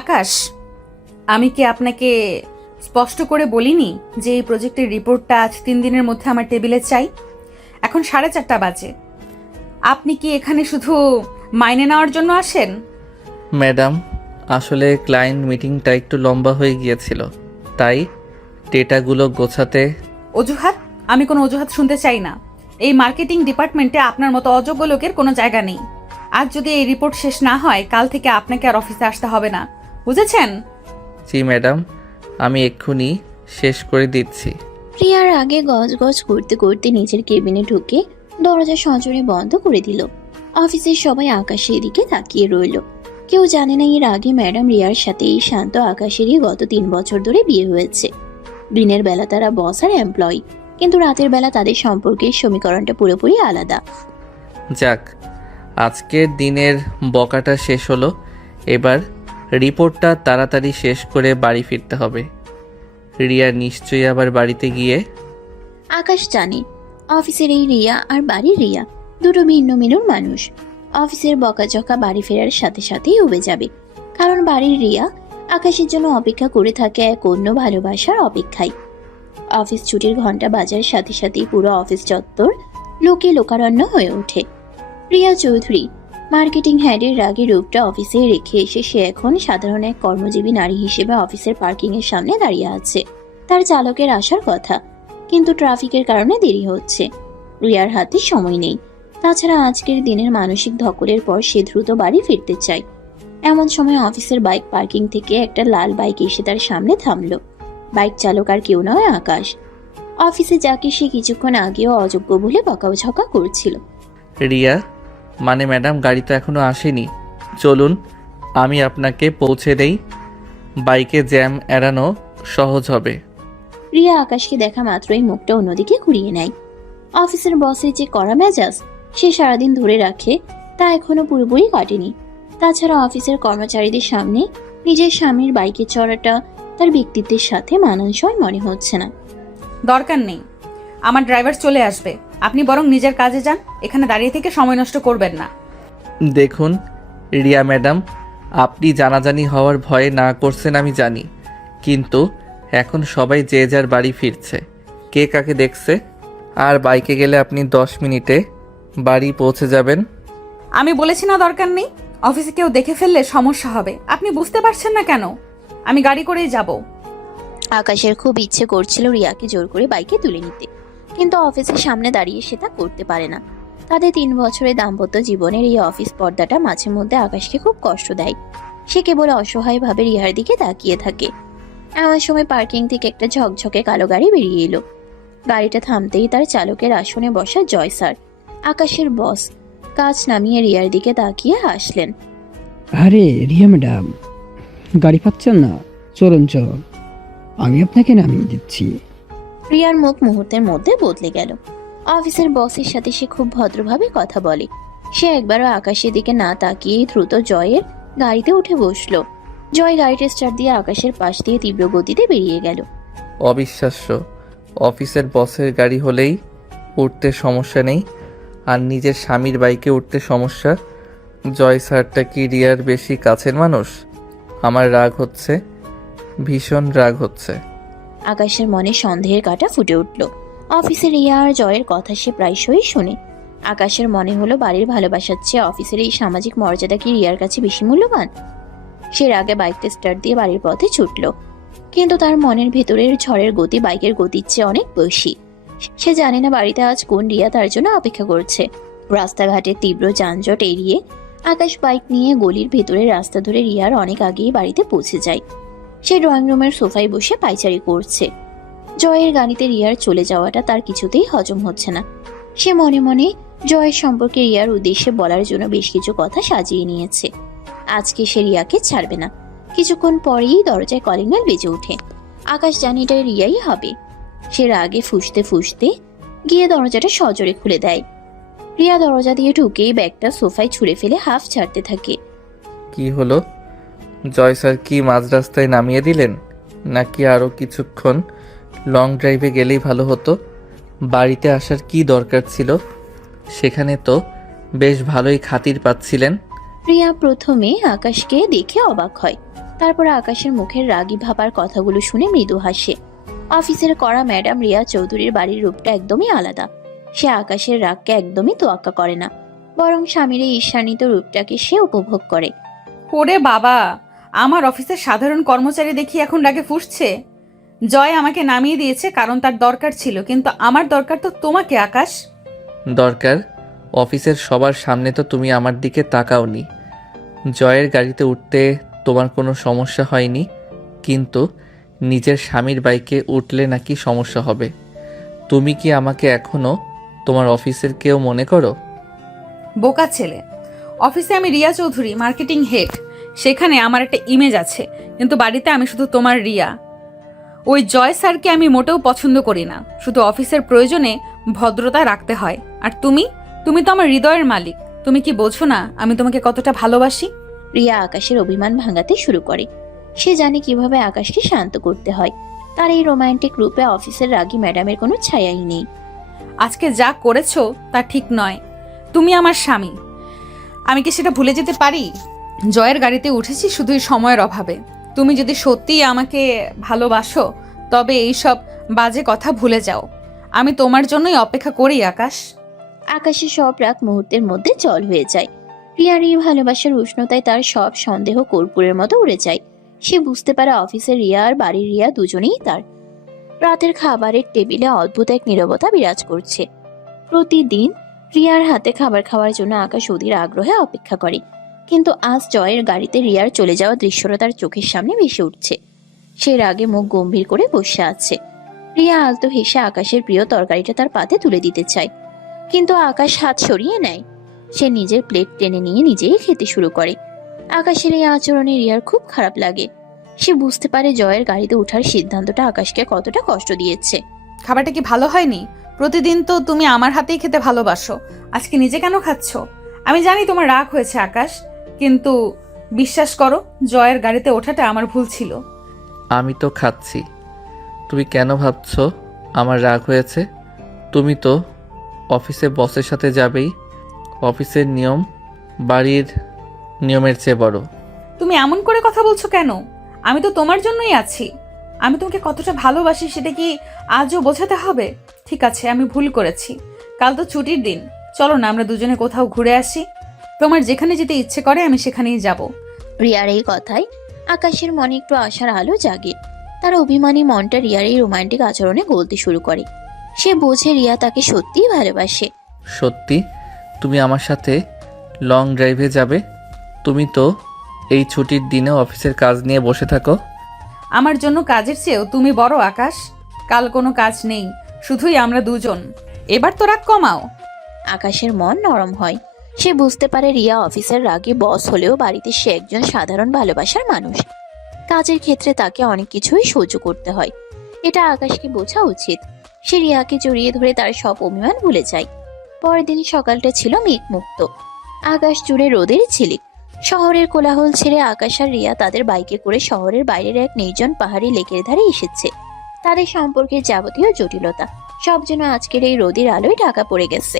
আকাশ, আমি কি আপনাকে স্পষ্ট করে বলিনি যে এই প্রজেক্টের রিপোর্টটা আজ 3 দিনের মধ্যে আমার টেবিলে চাই? এখন 4:30 বাজে। আপনি কি এখানে শুধু মাইনে নেওয়ার জন্য আসেন? ম্যাডাম, আসলে ক্লায়েন্ট মিটিংটা একটু লম্বা হয়ে গিয়েছিল, তাই ডেটাগুলো গোছাতে। অজুহাত? আমি কোনো অজুহাত শুনতে চাই না। এই মার্কেটিং ডিপার্টমেন্টে আপনার মতো অযোগ্য লোকের কোনো জায়গা নেই। আজ যদি এই রিপোর্ট শেষ না হয়, কাল থেকে আপনাকে আর অফিসে আসতে হবে না, বুঝেছেন? জি ম্যাডাম, আমি এক্ষুনি শেষ করে দিচ্ছি। প্রিয়ার আগে গজগজ করতে করতে নিজের কেবিনে ঢুকে দরজা সজোরে বন্ধ করে দিল। অফিসের সবাই আকাশের দিকে তাকিয়ে রইল। কেউ জানে না এর আগে ম্যাডাম রিয়ার সাথে এই শান্ত আকাশেরই গত 3 বছর ধরে বিয়ে হয়েছে। দিনের বেলা তারা বস আর এমপ্লয়ি, কিন্তু রাতের বেলা তাদের সম্পর্কের সমীকরণটা পুরোপুরি আলাদা। যাক, আজকের দিনের বকাটা শেষ হলো। এবার রিপোর্টটা তাড়াতাড়ি শেষ করে বাড়ি ফিরতে হবে। রিয়া নিশ্চয়ই আবার বাড়িতে গিয়ে। আকাশ জানে অফিসের এই রিয়া আর বাড়ির রিয়া দুটো ভিন্ন ভিন্ন মানুষ। অফিসের বকাঝকা বাড়ি ফেরার সাথে সাথেই উবে যাবে, কারণ বাড়ির রিয়া আকাশের জন্য অপেক্ষা করে থাকে এক অন্য ভালোবাসার অপেক্ষায়। অফিস ছুটির ঘন্টা বাজার সাথে সাথেই পুরো অফিস চত্বর লোকে লোকারণ্য হয়ে ওঠে। রিয়া চৌধুরী মার্কেটিং হেডের রাগী রূপটা অফিসে রেখে এসে সে এখন সাধারণ এক কর্মজীবী নারী হিসেবে অফিসের পার্কিং এর সামনে দাঁড়িয়ে আছে। তার চালকের আসার কথা, কিন্তু ট্রাফিকের কারণে দেরি হচ্ছে। রিয়ার হাতে সময় নেই। তাছাড়া আজকের দিনের মানসিক ধকলের পর সে দ্রুত বাড়ি ফিরতে চায়। এমন সময় অফিসের বাইক পার্কিং থেকে একটা লাল বাইক এসে তার সামনে থামলো। বাইক চালক আর কেউ নয়, আকাশ। অফিসে যাকে সে কিছুক্ষণ আগেও অযোগ্য বলে বকাঝকা করছিল। রিয়া, মানে ম্যাডাম, গাড়ি তো এখনো আসেনি। চলুন আমি আপনাকে পৌঁছে দেই, বাইকে জ্যাম এড়ানো সহজ হবে। রিয়া আকাশকে দেখা মাত্রই মুখটা অন্যদিকে ঘুরিয়ে নেয়। অফিসের বসের যে কড়া মেজাজ সে সারাদিন ধরে রাখে, তা এখনো পুরোপুরি কাটেনি। তাছাড়া অফিসের কর্মচারীদের সামনে নিজের স্বামীর বাইকে চড়াটা তার ব্যক্তিত্বের সাথে মানানসই মনে হচ্ছে না। দরকার নেই, আমার ড্রাইভার চলে আসবে। আপনি বরং নিজের কাজে যান, এখানে দাঁড়িয়ে থেকে সময় নষ্ট করবেন না। দেখুন রিয়া ম্যাডাম, আপনি জানাজানি হওয়ার ভয়ে না করছেন আমি জানি, কিন্তু এখন সবাই যে যার বাড়ি ফিরছে, কে কাকে দেখছে। আর বাইকে গেলে আপনি 10 মিনিটে বাড়ি পৌঁছে যাবেন। আমি বলেছি না দরকার নেই। অফিসে কেউ দেখে ফেললে সমস্যা হবে। আপনি বুঝতে পারছেন না কেন? আমি গাড়ি করেই যাব। আকাশের খুব ইচ্ছে করছিল রিয়াকে জোর করে বাইকে তুলে নিতে, কিন্তু অফিসের সামনে দাঁড়িয়ে সে তা করতে পারে না। তাদের 3 বছরের দাম্পত্য জীবনের এই অফিস পর্দাটা মাঝে মধ্যে আকাশকে খুব কষ্ট দেয়। সে কেবল অসহায়ভাবে রিয়ার দিকে তাকিয়ে থাকে। এমন সময় পার্কিং থেকে একটা ঝকঝকে কালো গাড়ি বেরিয়ে এলো। গাড়িটা থামতেই তার চালকের আসনে বসা জয় স্যার, আকাশের বস, কাজ নামিয়ে রিয়ার দিকে তাকিয়ে হাসলেন। আরে রিয়া ম্যাডাম, গাড়ি পাচ্ছেন না? চলুন চলুন, আমি আপনাকে নামিয়ে দিচ্ছি। রিয়ার মুখ মুহূর্তের মধ্যে বদলে গেল। অফিসের বসের সাথে সে খুব ভদ্রভাবে কথা বলে। সে একবারও আকাশের দিকে না তাকিয়ে দ্রুত জয়ের গাড়িতে উঠে বসলো। জয় গাড়িটা স্টার্ট দিয়ে আকাশের পাশ দিয়ে তীব্র গতিতে বেরিয়ে গেল। অবিশ্বাস্য, অফিসের বসের গাড়ি হলেই উঠতে সমস্যা নেই, আর নিজের স্বামীর বাইকে উঠতে সমস্যা। জয় স্যারটা কি রিয়ার বেশি কাছের মানুষ? আমার রাগ হচ্ছে, ভীষণ রাগ হচ্ছে। আকাশের মনে সন্দেহের কাঁটা ফুটে উঠল। অফিসে রিয়া আর জয়ের কথা সে প্রায়শই শুনে। আকাশের মনে হলো বাড়ির ভালোবাসার চেয়ে অফিসের এই সামাজিক মর্যাদা কি রিয়ার কাছে বেশি মূল্যবান। সে রাগে বাইকটা স্টার্ট দিয়ে বাড়ির পথে ছুটল, কিন্তু তার মনের ভেতরের ঝড়ের গতি বাইকের গতির চেয়ে অনেক বেশি। সে জানে না বাড়িতে আজ কোন রিয়া তার জন্য অপেক্ষা করছে। রাস্তাঘাটের তীব্র যানজট এড়িয়ে আকাশ বাইক নিয়ে গলির ভেতরের রাস্তা ধরে রিয়ার অনেক আগেই বাড়িতে পৌঁছে যায়। সে ড্রয়িং রুমের সোফায় বসে পায়চারি করছে। জয়ের গাড়িতে রিয়ার চলে যাওয়াটা তার কিছুতেই হজম হচ্ছে না। সে মনে মনে জয়ের সম্পর্কে রিয়ার উদ্দেশ্যে বলার জন্য বেশ কিছু কথা সাজিয়ে নিয়েছে। আজকে সে রিয়াকে ছাড়বে না। কিছুক্ষণ পরেই দরজায় কলিং বেল বেজে ওঠে। আকাশ জানে এটা রিয়াই হবে। সে রাগে ফুঁসতে ফুঁসতে গিয়ে দরজাটা সজোরে খুলে দেয়। রিয়া দরজা দিয়ে ঢুকেই ব্যাগটা সোফায় ছুঁড়ে ফেলে হাফ ছাড়তে থাকে। কি হলো? জয় স্যার কি মাঝ রাস্তায় নামিয়ে দিলেন, নাকি আরও কিছুক্ষণ লং ড্রাইভে গেলেই ভালো হতো? বাড়িতে আসার কি দরকার ছিল? সেখানে তো বেশ ভালোই খাতির পাচ্ছিলেন। রিয়া প্রথমে আকাশকে দেখে অবাক হয়, তারপর আকাশের মুখের রাগী ভাবার কথাগুলো শুনে মৃদু হাসে। অফিসের করা ম্যাডাম রিয়া চৌধুরীর বাড়ির রূপটা একদমই আলাদা। সে আকাশের রাগকে একদমই তোয়াক্কা করে না, বরং স্বামীর এই ঈর্ষান্বিত রূপটাকে সে উপভোগ করে। ওরে বাবা, আমার অফিসের সাধারণ কর্মচারী দেখি এখন রাগে ফুঁসছে। জয় আমাকে নামিয়ে দিয়েছে কারণ তার দরকার ছিল, কিন্তু আমার দরকার তো তোমাকে আকাশ। দরকার? অফিসের সবার সামনে তো তুমি আমার দিকে তাকাওনি। জয়ের গাড়িতে উঠতে তোমার কোনো সমস্যা হয়নি, কিন্তু নিজের স্বামীর বাইকে উঠলে নাকি সমস্যা হবে। তুমি কি আমাকে এখনও তোমার অফিসের কেউ মনে করো? বোকা ছেলে। অফিসে আমি রিয়া চৌধুরী, মার্কেটিং হেড। সেখানে আমার একটা ইমেজ আছে, কিন্তু বাড়িতে আমি শুধু তোমার রিয়া। ওই জয় স্যারকে আমি মোটেও পছন্দ করি না। শুধু অফিসের প্রয়োজনে ভদ্রতা রাখতে হয়। আর তুমি তুমি তো আমার হৃদয়ের মালিক। তুমি কি বোঝো না আমি তোমাকে কতটা ভালোবাসি? রিয়া আকাশের অভিমান ভাঙাতে শুরু করে। সে জানে কিভাবে আকাশকে শান্ত করতে হয়। তার এই রোমান্টিক রূপে অফিসের রাগী ম্যাডামের কোনো ছায়াই নেই। আজকে যা করেছো তা ঠিক নয়। তুমি আমার স্বামী, আমি কি সেটা ভুলে যেতে পারি? জয়ের গাড়িতে উঠেছি শুধুই সময়ের অভাবে। তুমি যদি সত্যিই আমাকে ভালোবাসো তবে এইসব বাজে কথা ভুলে যাও। আমি তোমার জন্যই অপেক্ষা করি আকাশ। আকাশের সব রাগ মুহূর্তের মধ্যে জল হয়ে যায়। রিয়ার এই ভালোবাসার উষ্ণতায় তার সব সন্দেহ কর্পূরের মতো উড়ে যায়। সে বুঝতে পারে অফিসের রিয়া আর বাড়ির রিয়া দুজনেই তার। রাতের খাবারের টেবিলে অদ্ভুত এক নীরবতা বিরাজ করছে। প্রতিদিন রিয়ার হাতে খাবার খাওয়ার জন্য আকাশ অধীর আগ্রহে অপেক্ষা করে, কিন্তু আজ জয়ের গাড়িতে রিয়ার চলে যাওয়া দৃশ্যটা তার চোখের সামনে ভেসে উঠছে। সে রাগে মুখ গম্ভীর করে বসে আছে। রিয়া আলতো হেসে আকাশের প্রিয় তরকারিটা তার পাতে তুলে দিতে চায়, কিন্তু আকাশ হাত সরিয়ে নেয়। সে নিজের প্লেট টেনে নিয়ে নিজেই খেতে শুরু করে। আকাশের এই আচরণে রিয়ার খুব খারাপ লাগে। সে বুঝতে পারে জয়ের গাড়িতে ওঠার সিদ্ধান্তটা আকাশকে কতটা কষ্ট দিয়েছে। খাবারটা কি ভালো হয়নি? প্রতিদিন তো তুমি আমার হাতেই খেতে ভালোবাসো, আজকে নিজে কেন খাচ্ছ? আমি জানি তোমার রাগ হয়েছে আকাশ, কিন্তু বিশ্বাস করো জয়ের গাড়িতে ওঠাটা আমার ভুল ছিল। আমি তো খাচ্ছি। তুমি কেন ভাবছো আমার রাগ হয়েছে? তুমি তো অফিসে বসের সাথে যাবেই। অফিসের নিয়ম বাড়ির নিয়মের চেয়ে বড়। তুমি এমন করে কথা বলছো কেন? আমি তো তোমার জন্যই আছি। আমি তোমাকে কতটা ভালোবাসি সেটা কি আজও বোঝাতে হবে? ঠিক আছে, আমি ভুল করেছি। কাল তো ছুটির দিন, চলো না আমরা দুজনে কোথাও ঘুরে আসি। তোমার যেখানে যেতে ইচ্ছে করে আমি সেখানেই যাব। রিয়ার এই কথায় আকাশের মনে একটু আশার আলো জাগে। তার অভিমানী মনটা রিয়ার এই রোমান্টিক আচরণে গলতে শুরু করে। সে বোঝে রিয়া তাকে সত্যিই ভালোবাসে। সত্যি? তুমি আমার সাথে লং ড্রাইভে যাবে? তুমি তো এই ছুটির দিনেও অফিসের কাজ নিয়ে বসে থাকো। আমার জন্য কাজের চেয়েও তুমি বড় আকাশ। কাল কোনো কাজ নেই, শুধুই আমরা দুজন। এবার তো রাগ কমাও। আকাশের মন নরম হয়। সে বুঝতে পারে রিয়া অফিসের রাগে বস হলেও বাড়িতে সে একজন সাধারণ ভালোবাসার মানুষ। কাজের ক্ষেত্রে তাকে অনেক কিছুই সহ্য করতে হয়। এটা আকাশকে বোঝা উচিত। সে রিয়াকে জড়িয়ে ধরে তার সব অভিমান ভুলে যায়। পরের দিন সকালটা ছিল মেঘমুক্ত। আকাশ জুড়ে রোদের ঝিলিক। শহরের কোলাহল ছেড়ে আকাশ আর রিয়া তাদের বাইকে করে শহরের বাইরের এক নির্জন পাহাড়ি লেকের ধারে এসেছে। তাদের সম্পর্কের যাবতীয় জটিলতা সব যেন আজকের এই রোদের আলোয় ঢাকা পড়ে গেছে।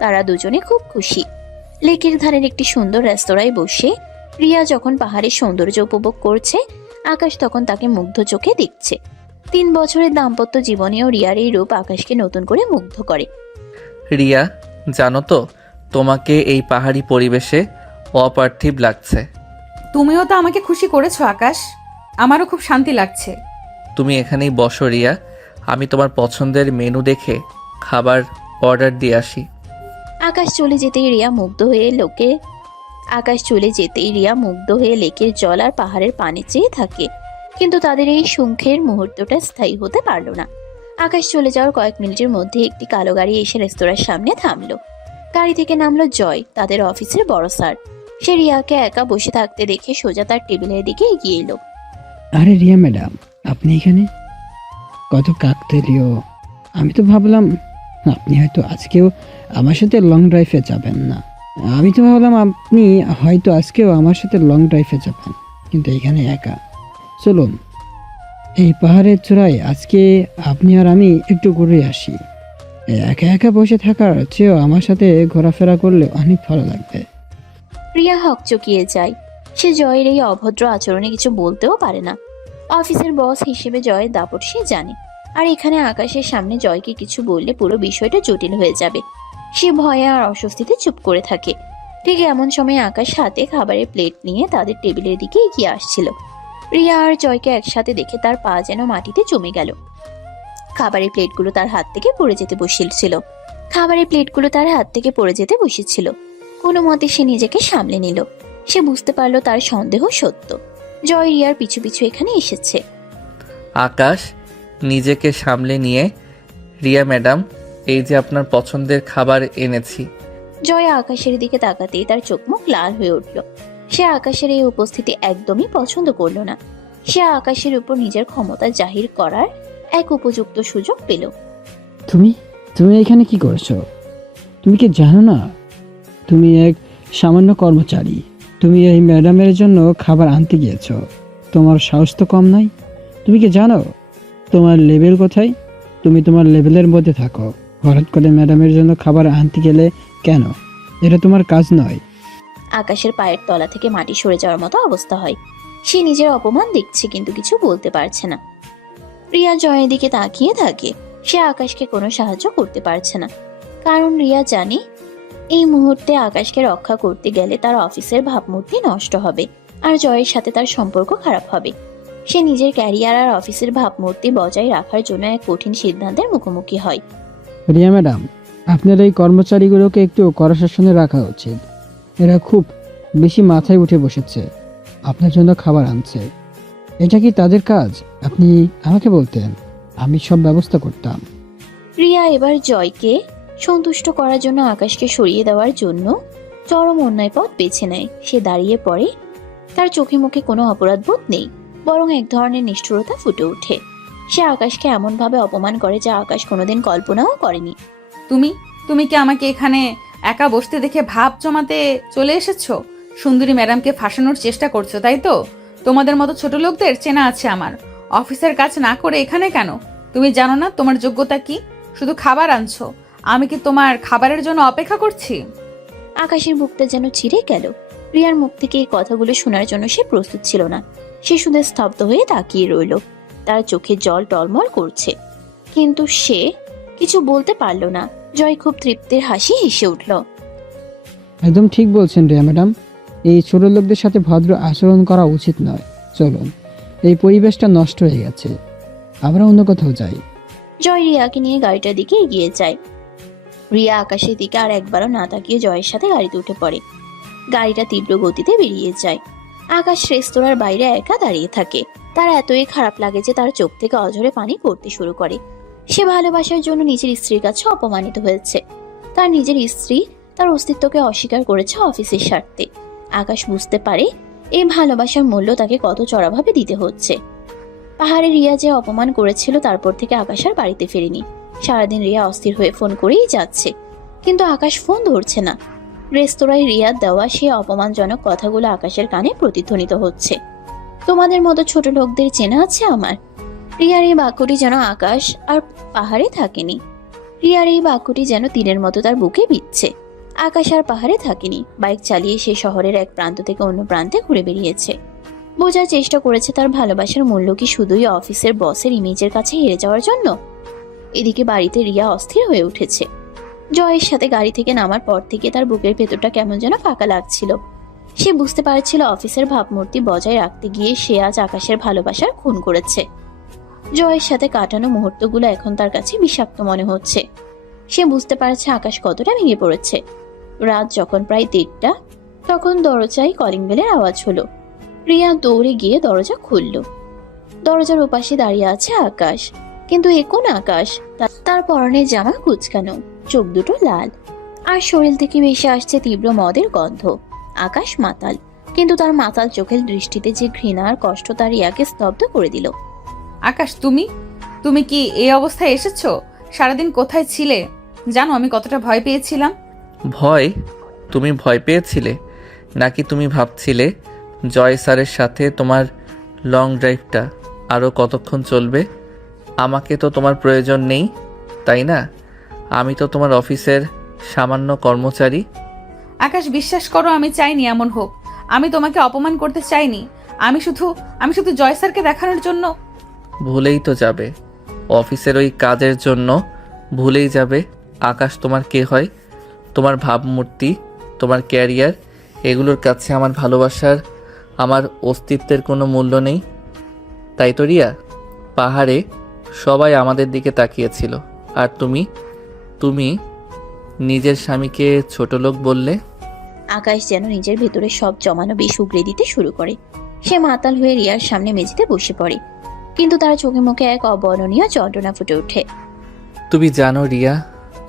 তারা দুজনে খুব খুশি। লেকের ধারের একটি সুন্দর রেস্তোরাঁয় বসে রিয়া যখন পাহাড়ের সৌন্দর্য উপভোগ করছে, আকাশ তখন তাকে মুগ্ধ চোখে দেখছে। 3 বছরের দাম্পত্য জীবনেও রিয়ার এই রূপ আকাশকে নতুন করে মুগ্ধ করে। রিয়া, জানো তো তোমাকে এই পাহাড়ি পরিবেশে অপার্থিব লাগছে। তুমিও তো আমাকে খুশি করেছো আকাশ, আমারও খুব শান্তি লাগছে। তুমি এখানেই বসো রিয়া, আমি তোমার পছন্দের মেনু দেখে খাবার অর্ডার দিয়ে আসি। আকাশ চলে যেতেই রিয়া মুগ্ধ হয়ে লেকের জল আর পাহাড়ের পানি চেয়ে থাকে। কিন্তু তাদের এই সুখের মুহূর্তটা স্থায়ী হতে পারল না। আকাশ চলে যাওয়ার কয়েক মিনিটের মধ্যে একটি কালো গাড়ি এসে রেস্তোরাঁর সামনে থামলো। গাড়ি থেকে নামলো জয়, তাদের অফিসের বড় স্যার। সে রিয়াকে একা বসে থাকতে দেখে সোজা তার টেবিলের দিকে এগিয়ে এলো। আরে রিয়া ম্যাডাম, আপনি এখানে? কত কাকতালীয়! আমি তো ভাবলাম আপনি হয়তো আজকেও আমার সাথে লং ড্রাইভে যাবেন না। আমি তো ভাবলাম আপনি হয়তো আজকেও আমার সাথে লং ড্রাইভে যাবেন, কিন্তু এখানে একা। চলুন এই পাহাড়ের চূড়ায় আজকে আপনি আর আমি একটু ঘুরে আসি। একা একা বসে থাকার চেয়েও আমার সাথে ঘোরাফেরা করলে অনেক ভালো লাগবে। রিয়া হকচকিয়ে যায়। সে জয়ের এই অভদ্র আচরণে কিছু বলতেও পারে না। অফিসের বস হিসেবে জয়ের দাপট সে জানে, আর এখানে আকাশের সামনে জয়কে কিছু বললে পুরো বিষয়টা জটিল হয়ে যাবে। সে ভয়ে আর অস্বস্তিতে চুপ করে থাকে। ঠিক এমন সময় আকাশ হাতে খাবারের প্লেট নিয়ে তাদের টেবিলের দিকে এগিয়ে আসছিল। রিয়া আর জয়কে একসাথে দেখে তার পা যেন মাটিতে জমে গেল। খাবারের প্লেটগুলো তার হাত থেকে পড়ে যেতে বসেছিল। কোনো মতে সে নিজেকে সামলে নিল। সে বুঝতে পারলো তার সন্দেহ সত্য। জয় রিয়ার পিছু পিছু এখানে এসেছে। আকাশ, নিজেকে সামলে নিয়ে, রিয়া ম্যাডাম, এই যে আপনার পছন্দের খাবার এনেছি। জয় আকাশের দিকে তাকাতেই তার চোখ মুখ লাল হয়ে উঠল। সে আকাশের এই উপস্থিতি একদমই পছন্দ করলো না। সে আকাশের উপর নিজের ক্ষমতা জাহির করার এক উপযুক্ত সুযোগ পেল। তুমি তুমি এখানে কি করছো? তুমি কি জানো না তুমি এক সামান্য কর্মচারী? তুমি এই ম্যাডামের জন্য খাবার আনতে গিয়েছো। তোমার সাহস তো কম নয়। তুমি কি জানো তোমার লেভেল কোথায়? তুমি তোমার লেভেলের মধ্যে থাকো। হঠাৎ করে ম্যাডামের জন্য খাবার আনতে গেলে কেন? এটা তোমার কাজ নয়। আকাশের পায়ের তলা থেকে মাটি সরে যাওয়ার মতো অবস্থা হয়। সে নিজের অপমান দেখছে কিন্তু কিছু বলতে পারছে না। রিয়া জয়ের দিকে তাকিয়ে থাকে। সে আকাশকে কোনো সাহায্য করতে পারছে না, কারণ রিয়া জানে এই মুহূর্তে আকাশকে রক্ষা করতে গেলে তার অফিসের ভাবমূর্তি নষ্ট হবে, আর জয়ের সাথে তার সম্পর্ক খারাপ হবে। সে নিজের ক্যারিয়ার আর অফিসের ভাবমূর্তি বজায় রাখার জন্য এক কঠিন সিদ্ধান্তের মুখোমুখি হয়। রিয়া ম্যাডাম, আপনার এই কর্মচারীগুলোকে একটু কড়া শাসনে রাখা উচিত। এরা খুব বেশি মাথায় উঠে বসেছে। আপনার জন্য খাবার আনছে। এটা কি তাদের কাজ? আপনি আমাকে বলতেন, আমি সব ব্যবস্থা করতাম। রিয়া এবার জয়কে সন্তুষ্ট করার জন্য আকাশকে সরিয়ে দেওয়ার জন্য চরম অন্যায় পথ বেছে নেয়। সে দাঁড়িয়ে পড়ে। তার চোখে মুখে কোনো অপরাধ বোধ নেই, বরং এক ধরনের নিষ্ঠুরতা ফুটে ওঠে। সে আকাশকে এমনভাবে অপমান করে যা আকাশ কোনোদিন কল্পনাও করেনি। তুমি কি আমাকে এখানে একা বসতে দেখে ভাব জমাতে চলে এসেছো? সুন্দরী ম্যাডামকে ফাঁসানোর চেষ্টা করছো, তাই তো? তোমাদের মতো ছোট লোকদের চেনা আছে আমার। অফিসের কাজ না করে এখানে কেন? তুমি জানো না তোমার যোগ্যতা কি? শুধু খাবার আনছো। আমি কি তোমার খাবারের জন্য অপেক্ষা করছি? আকাশের বুকটা যেন ছিঁড়ে গেল। রিয়ার মুখ থেকে এই কথাগুলো শোনার জন্য সে প্রস্তুত ছিল না। সে শুধু স্তব্ধ হয়ে তাকিয়ে রইল। তার চোখে জল টলমল করছে, কিন্তু সে কিছু বলতে পারল না। জয় খুব তৃপ্তির হাসি হেসে উঠল। একদম ঠিক বলছেন রিয়া ম্যাডাম। এই ছোট লোকদের সাথে ভদ্র আচরণ করা উচিত নয়। চলুন, এই পরিবেশটা নষ্ট হয়ে গেছে, আমরা অন্য কোথাও যাই। জয় রিয়াকে নিয়ে গাড়িটার দিকে এগিয়ে যায়। রিয়া আকাশের দিকে আর একবারও না তাকিয়ে জয়ের সাথে গাড়িতে উঠে পড়ে। গাড়িটা তীব্র গতিতে বেরিয়ে যায়। আকাশ রেস্তোরাঁর বাইরে একা দাঁড়িয়ে থাকে। তার এতই খারাপ লাগে যে তার চোখ থেকে অঝরে পানি পড়তে শুরু করে। সে ভালোবাসার জন্য নিজের স্ত্রীর কাছে অপমানিত হয়েছে। তার নিজের স্ত্রী তার অস্তিত্বকে অস্বীকার করেছে অফিসের স্বার্থে। আকাশ বুঝতে পারে এই ভালোবাসার মূল্য তাকে কত চড়াভাবে দিতে হচ্ছে। পাহাড়ে রিয়া যে অপমান করেছিল, তারপর থেকে আকাশ আর বাড়িতে ফেরেনি। সারাদিন রিয়া অস্থির হয়ে ফোন করেই যাচ্ছে, কিন্তু আকাশ ফোন ধরছে না। রেস্তোরাঁয় রিয়ার দেওয়া সেই অপমানজনক কথাগুলো আকাশের কানে প্রতিধ্বনিত হচ্ছে। তোমাদের মতো ছোট লোকদের চেনা আছে আমার। রিয়ার এই বাক্যটি যেন আকাশ আর পাহাড়ে থাকেনি। রিয়ার এই বাক্যটি যেন তীরের মতো তার বুকে বিচ্ছে। আকাশ আর পাহাড়ে থাকেনি। বাইক চালিয়ে সে শহরের এক প্রান্ত থেকে অন্য প্রান্তে ঘুরে বেরিয়েছে। বোঝার চেষ্টা করেছে তার ভালোবাসার মূল্য কি শুধুই অফিসের বসের ইমেজের কাছে হেরে যাওয়ার জন্য। এদিকে বাড়িতে রিয়া অস্থির হয়ে উঠেছে। জয়ের সাথে গাড়ি থেকে নামার পর থেকে তার বুকের ভেতরটা কেমন যেন ফাঁকা লাগছিল। সে বুঝতে পারছিল অফিসের ভাবমূর্তি বজায় রাখতে গিয়ে সে আজ আকাশের ভালোবাসার খুন করেছে। জয়ের সাথে কাটানো মুহূর্তগুলো এখন তার কাছে বিষাক্ত মনে হচ্ছে। সে বুঝতে পারছে আকাশ কতটা ভেঙে পড়েছে। রাত যখন প্রায় 1:30, তখন দরজায় কলিং বেলের আওয়াজ হলো। রিয়া দৌড়ে গিয়ে দরজা খুলল। দরজার ওপাশে দাঁড়িয়ে আছে আকাশ, কিন্তু এ কোন আকাশ? তার পরনে জামা কুচকানো, চোখ দুটো লাল, আর শরীর থেকে ভেসে আসছে তীব্র মদের গন্ধ। আকাশ মাতাল, কিন্তু তার মাতাল চোখের দৃষ্টিতে যে ঘৃণা আর কষ্ট তার রিয়াকে স্তব্ধ করে দিল। আকাশ, তুমি কি এই অবস্থায় এসেছো? সারাদিন কোথায় ছিলে? জানো আমি কতটা ভয় পেয়েছিলাম। ভয়? তুমি ভয় পেয়েছিলে? নাকি তুমি ভাবছিলে জয় স্যারের সাথে তোমার লং ড্রাইভটা আরও কতক্ষণ চলবে? আমাকে তো তোমার প্রয়োজন নেই, তাই না? আমি তো তোমার অফিসের সামান্য কর্মচারী। আকাশ, বিশ্বাস করো আমি চাইনি এমন হোক। আমি তোমাকে অপমান করতে চাইনি। আমি শুধু জয় স্যারকে দেখানোর জন্য। ভুলেই তো যাবে, অফিসের ওই কাজের জন্য ভুলেই যাবে আকাশ তোমার কে হয়। তোমার ভাবমূর্তি, তোমার ক্যারিয়ার, এগুলোর কাছে আমার ভালোবাসার, আমার অস্তিত্বের কোনো মূল্য নেই। তাই তো রিয়া, পাহাড়ে সবাই আমাদের দিকে তাকিয়েছিল, আর তুমি নিজের স্বামীকে ছোট লোক বললে। আকাশ যেন নিজের ভেতরে সব জমানো বিষ উগড়ে দিতে শুরু করে। সে মাতাল হয়ে রিয়ার সামনে মেঝেতে বসে পড়ে, কিন্তু তার চোখে মুখে এক অবর্ণনীয় যন্ত্রণা ফুটে ওঠে। তুমি জানো রিয়া,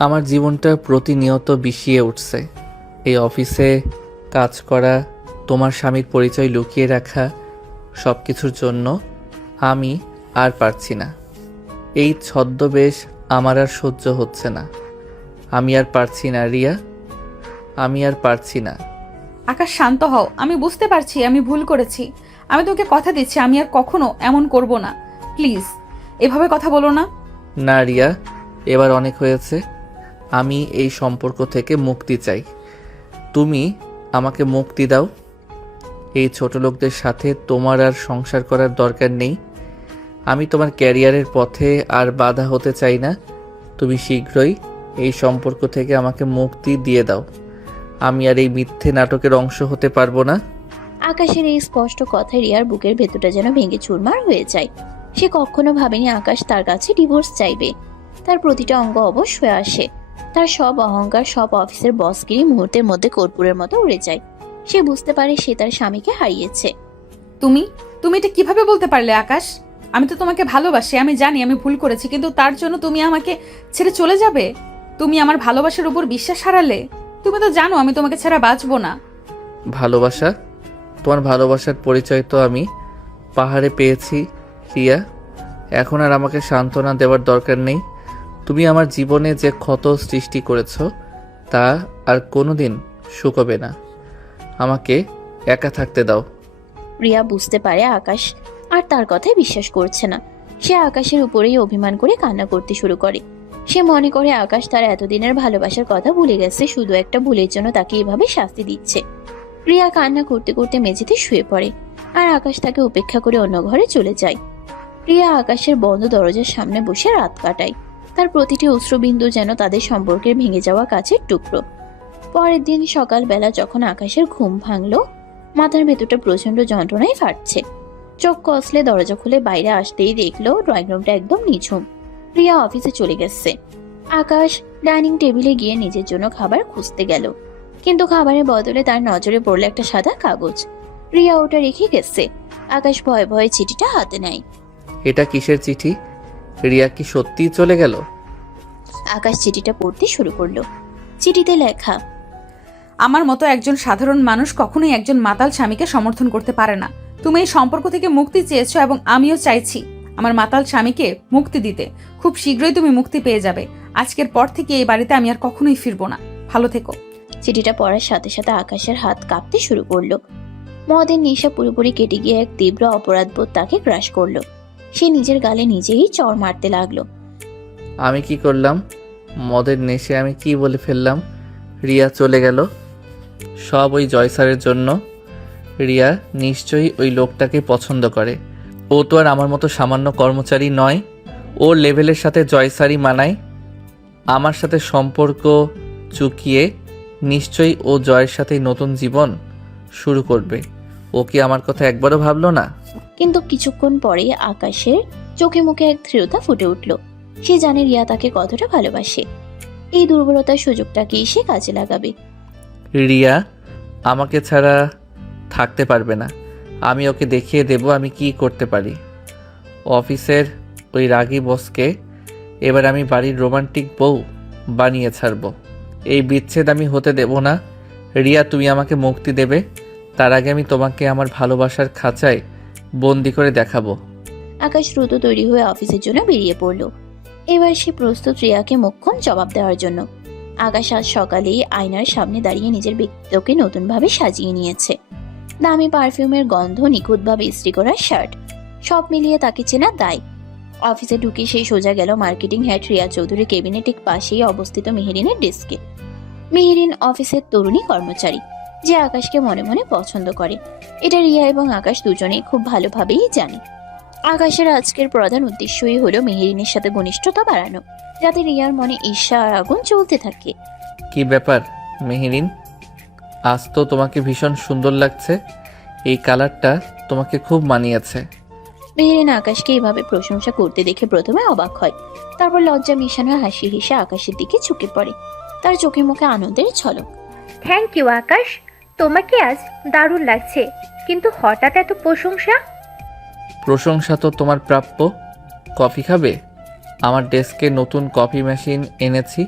আমার জীবনটা প্রতিনিয়ত বিষিয়ে উঠছে। এই অফিসে কাজ করা, তোমার স্বামীর পরিচয় লুকিয়ে রাখা, সব কিছুর জন্য আমি আর পারছি না। এই ছদ্মবেশ আমার আর সহ্য হচ্ছে না। আমি আর পারছি না রিয়া, আমি আর পারছি না। আকাশ, শান্ত হও। আমি বুঝতে পারছি আমি ভুল করেছি। আমি তোকে কথা দিচ্ছি আমি আর কখনো এমন করব না। প্লিজ এভাবে কথা বলো না। না রিয়া, এবার অনেক হয়েছে। আমি এই সম্পর্ক থেকে মুক্তি চাই। তুমি আমাকে মুক্তি দাও। এই ছোট লোকদের সাথে তোমার আর সংসার করার দরকার নেই। আমি তোমার ক্যারিয়ারের পথে আর বাধা হতে চাই না। তুমি শীঘ্রই এই সম্পর্ক থেকে আমাকে মুক্তি দিয়ে দাও। আমি আর এই মিথ্যে নাটকের অংশ হতে পারবো না। আকাশের এই স্পষ্ট কথায় রিয়ার বুকের ভেতরটা যেন ভেঙে চুরমার হয়ে যায়। সে কখনো ভাবেনি আকাশ তার কাছে ডিভোর্স চাইবে। তার প্রতিটা অঙ্গ অবশ হয়ে আসে। তার সব অহংকার, সব অফিসের বসগিরি মুহূর্তের মধ্যে কর্পূরের মতো উড়ে যায়। সে বুঝতে পারে সে তার স্বামীকে হারিয়েছে। তুমি এটা কিভাবে বলতে পারলে আকাশ? আমি তো তোমাকে ভালোবাসি, আমি জানি আমি ভুল করেছি, কিন্তু তার জন্য তুমি আমাকে ছেড়ে চলে যাবে? তুমি আমার ভালোবাসার উপর বিশ্বাস হারালে। তুমি তো জানো আমি তোমাকে ছাড়া বাঁচবো না। ভালোবাসা? তোমার ভালোবাসার পরিচয় তো আমি পাহাড়ে পেয়েছি রিয়া। এখন আর আমাকে সান্ত্বনা দেওয়ার দরকার নেই। তুমি আমার জীবনে যে ক্ষত সৃষ্টি করেছো তা আর কোনোদিন শুকোবে না। আমাকে একা থাকতে দাও। রিয়া বুঝতে পারে আকাশ আর তার কথায় বিশ্বাস করছে না। সে আকাশের উপরেই অভিমান করে কান্না করতে শুরু করে। সে মনে করে আকাশ তার এতদিনের ভালোবাসার কথা ভুলে গেছে, শুধু একটা ভুলের জন্য তাকে এভাবে শাস্তি দিচ্ছে। রিয়া কান্না করতে করতে মেঝেতে শুয়ে পড়ে, আর আকাশ তাকে উপেক্ষা করে অন্য ঘরে চলে যায়। রিয়া আকাশের বন্ধ দরজার সামনে বসে রাত কাটায়। তার প্রতিটি অশ্রুবিন্দু যেন তাদের সম্পর্কের ভেঙে যাওয়া কাছের টুকরো। পরের দিন সকালবেলা যখন আকাশের ঘুম ভাঙলো, মাথার ভেতরটা প্রচন্ড যন্ত্রণায় ফাটছে। চোখ কষলে দরজা খুলে বাইরে আসতেই দেখলো ড্রয়িং রুমটা একদম নিঝুম। রিয়া অফিসে চলে গেছে। আকাশ ডাইনিং টেবিলে গিয়ে নিজের জন্য খাবার খুঁজতে গেল, কিন্তু খাবারের বদলে তার নজরে পড়লো একটা সাদা কাগজ। রিয়া ওটা রেখে গেছে। আকাশ ভয়ে ভয়ে চিঠিটা হাতে নেয়। এটা কিসের চিঠি? রিয়া কি সত্যিই চলে গেল? আকাশ চিঠিটা পড়তে শুরু করলো। চিঠিতে লেখা, আমার মতো একজন সাধারণ মানুষ কখনোই একজন মাতাল স্বামীকে সমর্থন করতে পারে না। তুমি এই সম্পর্ক থেকে মুক্তি চেয়েছো এবং আমিও চাইছি আমার মাতাল স্বামীকে মুক্তি দিতে। খুব শীঘ্রই তুমি মুক্তি পেয়ে যাবে। আজকের পর থেকে এই বাড়িতে আমি আর কখনোই ফিরবো না। ভালো থেকো। চিঠিটা পড়ার সাথে সাথে আকাশের হাত কাঁপতে শুরু করলো। মদের নেশা পুরোপুরি কেটে গিয়ে এক তীব্র অপরাধবোধ তাকে গ্রাস করলো। সে নিজের গালে নিজেই চড় মারতে লাগলো। আমি কি করলাম? মদের নেশে আমি কি বলে ফেললাম? রিয়া চলে গেল সব ওই জয় স্যারের জন্য। রিয়া নিশ্চয়ই ওই লোকটাকে পছন্দ করে। ও তো আর আমার মতো সামান্য কর্মচারী নয়। ওর লেভেলের সাথে জয় স্যারই মানায়। আমার সাথে সম্পর্ক চুকিয়ে নিশ্চয়ই ও জয়ের সাথেই নতুন জীবন শুরু করবে। ও কি আমার কথা একবারও ভাবলো না? কিন্তু কিছুক্ষণ পরেই আকাশের চোখে মুখে এক দৃঢ়তা ফুটে উঠল। সে জানে রিয়া তাকে কতটা ভালোবাসে। এই দুর্বলতার সুযোগটাকে সে কাজে লাগাবে। রিয়া আমাকে ছাড়া থাকতে পারবে না। আমি ওকে দেখিয়ে দেব আমি কি করতে পারি। অফিসের ওই রাগী বসকে এবার আমি বাড়ির রোমান্টিক বউ বানিয়ে ছাড়ব। এই বিচ্ছেদ আমি হতে দেব না। রিয়া, তুমি আমাকে মুক্তি দেবে। তার আগে আমি তোমাকে আমার ভালোবাসার খাঁচায় বন্দি করে দেখাবো। আকাশ দ্রুত তৈরি হয়ে অফিসের জন্য বেরিয়ে পড়ল। এবার সে প্রস্তুত রিয়াকে মোক্ষম জবাব দেওয়ার জন্য। আকাশ আজ সকালেই আয়নার সামনে দাঁড়িয়ে নিজের ব্যক্তিত্বকে নতুনভাবে সাজিয়ে নিয়েছে। দামি পারফিউমের গন্ধ, নিখুঁতভাবে ইস্ত্রি করা শার্ট, সব মিলিয়ে তাকে চেনা দায়। অফিসে ঢুকে সে সোজা গেল marketing head Riya Chowdhury cabinet ঠিক পাশেই অবস্থিত মেহেরিনের ডেস্কে। মেহেরিন অফিসের তরুণী কর্মচারী। যে আকাশকে মনে মনে পছন্দ করে। এটা রিয়া এবং আকাশ দুজনেই খুব ভালোভাবেই জানে। আকাশের আজকের প্রধান উদ্দেশ্যই হলো মেহেরিনের সাথে ঘনিষ্ঠতা বাড়ানো, যাতে রিয়ার মনে ঈর্ষা আর আগুন চলতে থাকে। কি ব্যাপার মেহেরিন, আজ তো তোমাকে ভীষণ সুন্দর লাগছে। এই কালারটা তোমাকে খুব মানিয়েছে। মেহেরিন আকাশকে এইভাবে প্রশংসা করতে দেখে প্রথমে অবাক হয়, তারপর লজ্জা মিশানো হাসি হেসে আকাশের দিকে ঝুঁকে পড়ে। তার চোখে মুখে আনন্দের ঝলক। থ্যাংক ইউ আকাশ, তোমাকে আজ দারুণ লাগছে, কিন্তু হঠাৎ এত প্রশংসা? প্রশংসা তো তোমার প্রাপ্য। কফি খাবে? আমার ডেস্কে নতুন কফি মেশিন এনেছি।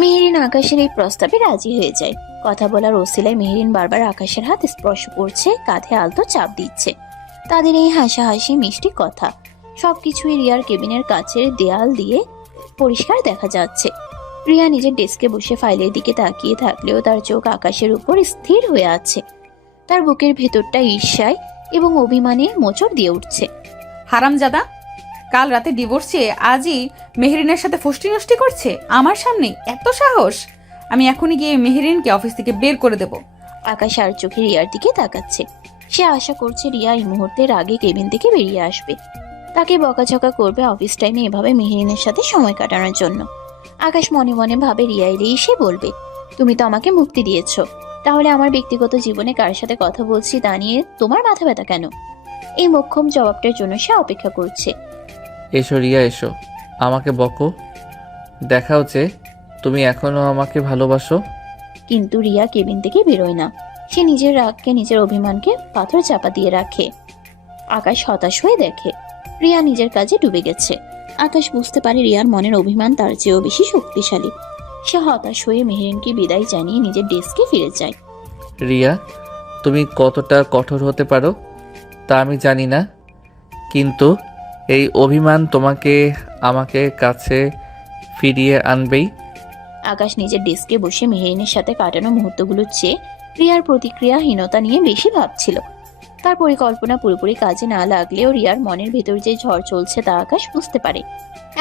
মেহেরিন আকাশের এই প্রস্তাবে রাজি হয়ে যায়। কথা বলার ওসিলায় মেহেরিন বারবার আকাশের হাত স্পর্শ করছে, কাঁধে আলতো চাপ দিচ্ছে। তাদের এই হাসাহাসি মিষ্টি কথা সবকিছুই রিয়ার কেবিনের কাছের দেয়াল দিয়ে পরিষ্কার দেখা যাচ্ছে। রিয়া নিজের ডেস্কে বসে ফাইলের দিকে তাকিয়ে থাকলেও তার চোখ আকাশের উপর স্থির হয়ে আছে। তার বুকের ভেতরটা ঈর্ষায় এবং অভিমানে মোচড় দিয়ে উঠছে। হারামজাদা, কাল রাতে ডিভোর্স চেয়ে আজই মেহেরিনের সাথে ফষ্টি নষ্টি করছে আমার সামনে। এত সাহস! আমি এখনই গিয়ে মেহেরিনকে অফিস থেকে বের করে দেব। আকাশ আর চোখে রিয়ার দিকে তাকাচ্ছে। সে আশা করছে রিয়া এই মুহূর্তের আগে কেবিন থেকে বেরিয়ে আসবে, তাকে বকাঝকা করবে অফিস টাইমে এভাবে মেহেরিনের সাথে সময় কাটানোর জন্য। আকাশ মনে মনে ভাবে রিয়া এলেই সে বলবে, তুমি তো আমাকে মুক্তি দিয়েছো, তাহলে আমার ব্যক্তিগত জীবনে কার সাথে কথা বলছি তা নিয়ে তোমার মাথা ব্যথা কেন? এই মোক্ষম জবাবটার জন্য সে অপেক্ষা করছে। এসো রিয়া, এসো, আমাকে বকো, দেখাও যে তুমি এখনো আমাকে ভালোবাসো। কিন্তু রিয়া কেবিন থেকে বেরোয় না। সে নিজের রাগকে, নিজের অভিমানকে পাথর চাপা দিয়ে রাখে। আকাশ হতাশ হয়ে দেখে রিয়া নিজের কাজে ডুবে গেছে। আকাশ বুঝতে পারে রিয়ার মনের অভিমান তার চেয়েও বেশি শক্তিশালী। সে হতাশ হয়ে মেহেরিনকে বিদায় জানিয়ে নিজের ডেস্কে ফিরে যায়। রিয়া, তুমি কতটা কঠোর হতে পারো তা আমি জানি না, কিন্তু এই অভিমান তোমাকে আমাকে কাছে ফিরিয়ে আনবেই। আকাশ নিজের ডেস্কে বসে মেহেরিনের সাথে কাটানো মুহূর্তগুলোর চেয়ে রিয়ার প্রতিক্রিয়াহীনতা নিয়ে বেশি ভাবছিল। তার পরিকল্পনা পুরোপুরি কাজে না লাগলেও রিয়ার মনের ভেতর যে ঝড় চলছে তা আকাশ বুঝতে পারে।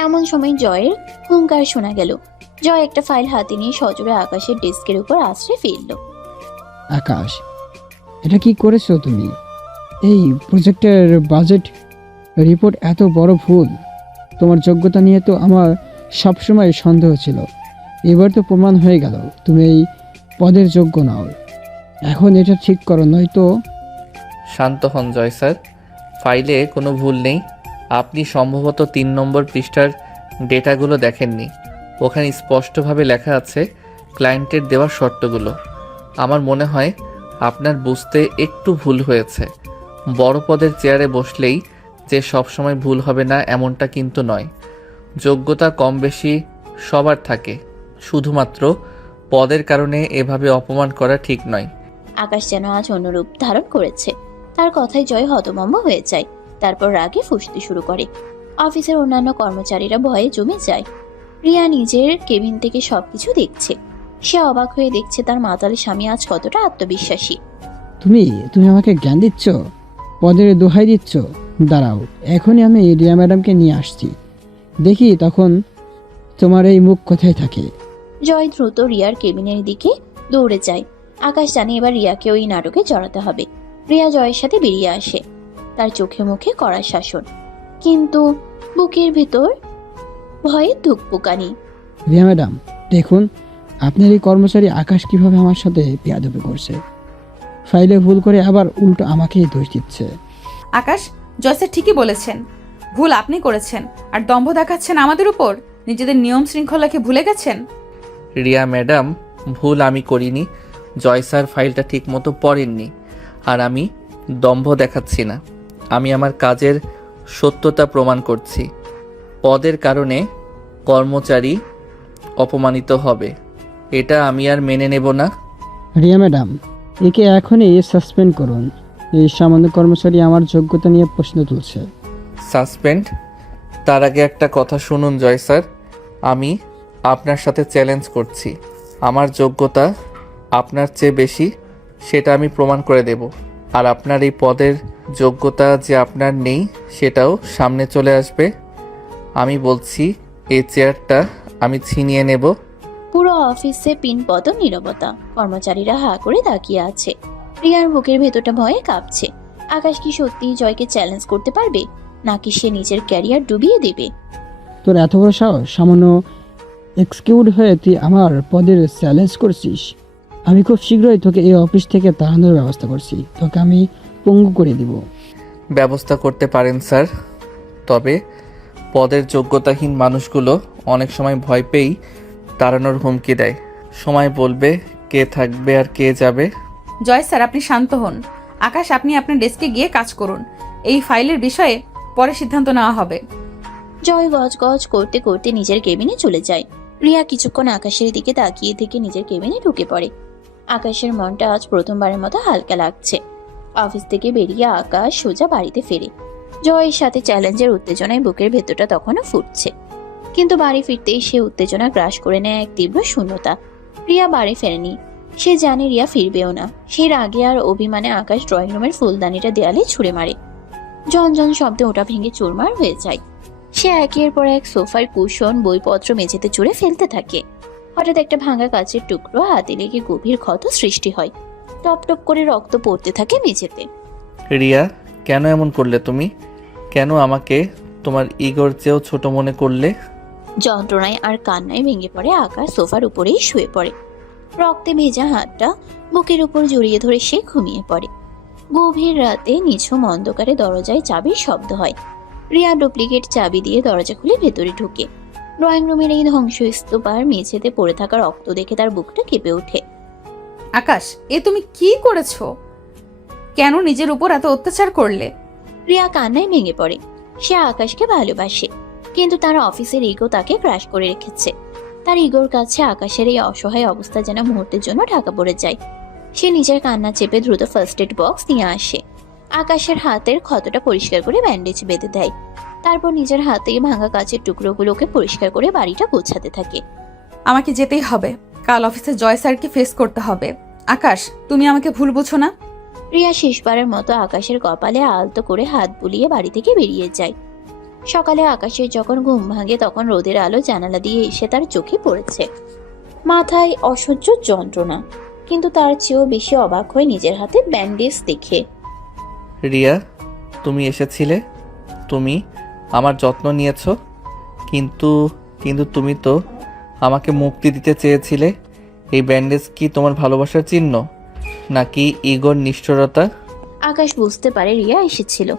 এমন সময় জয়ের হুঙ্কার শোনা গেল। জয় একটা ফাইল হাতে নিয়ে সজোরে আকাশের ডেস্কের উপর আশ্রয় ফেলল। আকাশ, এটা কি করেছো তুমি? এই প্রজেক্টের বাজেট রিপোর্ট এত বড় ভুল। তোমার যোগ্যতা নিয়ে তো আমার সবসময় সন্দেহ ছিল, এবার তো প্রমাণ হয়ে গেল তুমি এই পদের যোগ্য নও। এখন এটা ঠিক করো, নয়তো। শান্ত হন জয় স্যার, ফাইলে কোনো ভুল নেই। আপনি সম্ভবত 3 নম্বর পৃষ্ঠার ডেটাগুলো দেখেননি। ওখানে স্পষ্টভাবে লেখা আছে ক্লায়েন্টের দেওয়া শর্তগুলো। আমার মনে হয় আপনার বুঝতে একটু ভুল হয়েছে। বড় পদের চেয়ারে বসলেই যে সবসময় ভুল হবে না এমনটা কিন্তু নয়। যোগ্যতা কম বেশি সবার থাকে, শুধুমাত্র পদের কারণে এভাবে অপমান করা ঠিক নয়। আকাশ যেন আজ অনুরূপ ধারণ করেছে। তার কথায় জয় হতভম্ব হয়ে যায়, তারপর রাগে ফুঁসতে শুরু করে। অফিসের অন্যান্য কর্মচারীরা ভয়ে জমে যায়। রিয়া নিজের কেবিন থেকে সবকিছু দেখছে। সে অবাক হয়ে দেখছে তার মাতাল স্বামী আজ কতটা আত্মবিশ্বাসী। তুমি তুমি আমাকে জ্ঞান দিচ্ছ, পদের দোহাই দিচ্ছ? দাঁড়াও, এখনই আমি রিয়া ম্যাডামকে নিয়ে আসছি, দেখি তখন তোমার এই মুখ কোথায় থাকে। জয় দ্রুত রিয়ার কেবিনের দিকে দৌড়ে যায়। আকাশ জানে এবার রিয়াকে ওই নাটকে জড়াতে হবে। রিয়া জয়ের সাথে বেরিয়ে আসে, তার চোখে মুখে কড়া শাসন, কিন্তু বুকের ভিতর ভয়ে ধুকপুকানি। রিয়া ম্যাডাম, দেখুন আপনার এই কর্মচারী আকাশ কিভাবে আমার সাথে বেয়াদবি করছে। ফাইলে ভুল করে আবার উল্টো আমাকেই দোষ দিচ্ছে। আকাশ, জয় স্যার ঠিকই বলেছেন, ভুল আপনি করেছেন আর দম্ভ দেখাচ্ছেন আমাদের উপর। নিজেদের নিয়ম শৃঙ্খলাকে ভুলে গেছেন। রিয়া ম্যাডাম, ভুল আমি করিনি। জয় স্যার ফাইলটা ঠিকমতো পড়েননি, আর আমি দম্ভ দেখাচ্ছি না। আমি আমার কাজের সত্যতা প্রমাণ করছি। পদের কারণে কর্মচারী অপমানিত হবে, এটা আমি আর মেনে নেব না। রিয়া ম্যাডাম, একে এখনই সাসপেন্ড করুন। এই সামান্য কর্মচারী আমার যোগ্যতা নিয়ে প্রশ্ন তুলছে। সাসপেন্ড? তার আগে একটা কথা শুনুন জয় স্যার, আমি আপনার সাথে চ্যালেঞ্জ করছি। আমার যোগ্যতা আপনার চেয়ে বেশি, সেটা আমি প্রমাণ করে দেব। আর আপনার এই পদের যোগ্যতা যে আপনার নেই সেটাও সামনে চলে আসবে। আমি বলছি এই চেয়ারটা আমি ছিনিয়ে নেব। পুরো অফিসে পিনপত নীরবতা। কর্মচারীরা হা করে তাকিয়ে আছে। রিয়ার বুকের ভেতরটা ভয়ে কাঁপছে। আকাশ কি সত্যি জয়কে চ্যালেঞ্জ করতে পারবে, নাকি সে নিজের ক্যারিয়ার ডুবিয়ে দেবে? তোর এত বড় সাহস, সামান্য এক্সকিউড হয়ে তুই আমার পদের চ্যালেঞ্জ করছিস? আমি খুব শীঘ্রই তোকে এই অফিস থেকে তাড়ানোর ব্যবস্থা করছি। তোকে আমি পঙ্গু করে দিব। ব্যবস্থা করতে পারেন স্যার, তবে পদের যোগ্যতাহীন মানুষগুলো অনেক সময় ভয় পেয়েই তাড়ানোর হুমকি দেয়। সময় বলবে কে থাকবে আর কে যাবে। জয় স্যার, আপনি শান্ত হন। আকাশ, আপনি আপনার ডেস্কে গিয়ে কাজ করুন। এই ফাইলের বিষয়ে পরে সিদ্ধান্ত নেওয়া হবে। জয় গজ গজ করতে করতে নিজের কেবিনে চলে যায়। রিয়া কিছুক্ষণ আকাশের দিকে তাকিয়ে থেকে নিজের কেবিনে ঢুকে পড়ে। আকাশের মনটা আজ প্রথমবারের মতো হালকা লাগছে। অফিস থেকে বেরিয়ে আকাশ সোজা বাড়িতে ফেরে। জয়ের সাথে চ্যালেঞ্জের উত্তেজনায় বুকের ভেতরটা তখনও ফুটছে, কিন্তু বাড়ি ফিরতেই সে উত্তেজনা গ্রাস করে নেয় এক তীব্র শূন্যতা। রিয়া বাড়ি ফেরেনি, সে জানে রিয়া ফিরবেও না। সে রাগে আর অভিমানে আকাশ ড্রয়িং রুমের ফুলদানিটা দেয়ালে ছুঁড়ে মারে। ঝনঝন শব্দে ওটা ভেঙে চুরমার হয়ে যায়। সে একের পর এক সোফার কুশন, বইপত্র মেঝেতে চুড়ে ফেলতে থাকে। হঠাৎ একটা ভাঙা কাচের টুকরো হাতে লেগে গভীর ক্ষত সৃষ্টি হয়। টপ টপ করে রক্ত পড়তে থাকে মেঝেতে। রিয়া, কেন এমন করলে তুমি? কেন আমাকে তোমার ইগোর চেয়েও ছোট মনে করলে? যন্ত্রণায় আর কান্নায় ভেঙে পড়ে আকাশ সোফার উপরেই শুয়ে পড়ে। রক্তে ভেজা হাতটা বুকের উপর জড়িয়ে ধরে সে ঘুমিয়ে পড়ে। গভীর রাতে নিঝুম অন্ধকারে দরজায় চাবির শব্দ হয়। রিয়া ডুপ্লিকেট চাবি দিয়ে দরজা খুলে ভেতরে ঢুকে। ড্রয়িং রুমের এই ধ্বংসস্তূপ আর মেঝেতে পড়ে থাকা রক্ত দেখে তার বুকটা কেঁপে ওঠে। আকাশ, এ তুমি কি করেছো? কেন নিজের উপর এত অত্যাচার করলে? রিয়া কান্নায় ভেঙে পড়ে। সে আকাশকে ভালোবাসে, কিন্তু তার অফিসের ইগো তাকে ক্রাশ করে রেখেছে। তার ইগোর কাছে আকাশের এই অসহায় অবস্থা যেন মুহূর্তের জন্য ঢাকা পড়ে যায়। সে নিজের কান্না চেপে দ্রুত ফার্স্ট এড বক্স নিয়ে আসে। আকাশের হাতের ক্ষতটা পরিষ্কার করে ব্যান্ডেজ বেঁধে দেয়। তারপর নিজের হাতে ভাঙা কাচের টুকরোগুলোকে পরিষ্কার করে বাড়িটা গোছাতে থাকে। আমাকে যেতেই হবে। কাল অফিসে জয় স্যারকে ফেস করতে হবে। আকাশ, তুমি আমাকে ভুল বুঝো না? রিয়া শেষবারের মতো আকাশের কপালে আলতো করে হাত বুলিয়ে বাড়ি থেকে বেরিয়ে যায়। সকালে আকাশের যখন ঘুম ভাঙে তখন রোদের আলো জানালা দিয়ে এসে তার চোখে পড়েছে। মাথায় অসহ্য যন্ত্রণা, কিন্তু তার চেয়েও বেশি অবাক হয়ে নিজের হাতে ব্যান্ডেজ দেখে। রিয়া, তুমি এসেছিলে, তুমি আমার যত্ন নিয়েছো, কিন্তু কিন্তু তুমি তো আমাকে মুক্তি দিতে চেয়েছিলে। এই ব্যান্ডেজ কি তোমার ভালোবাসার চিহ্ন, নাকি ইগোর নিষ্ঠুরতা? আকাশ বুঝতে পারে রিয়া এসেছিল,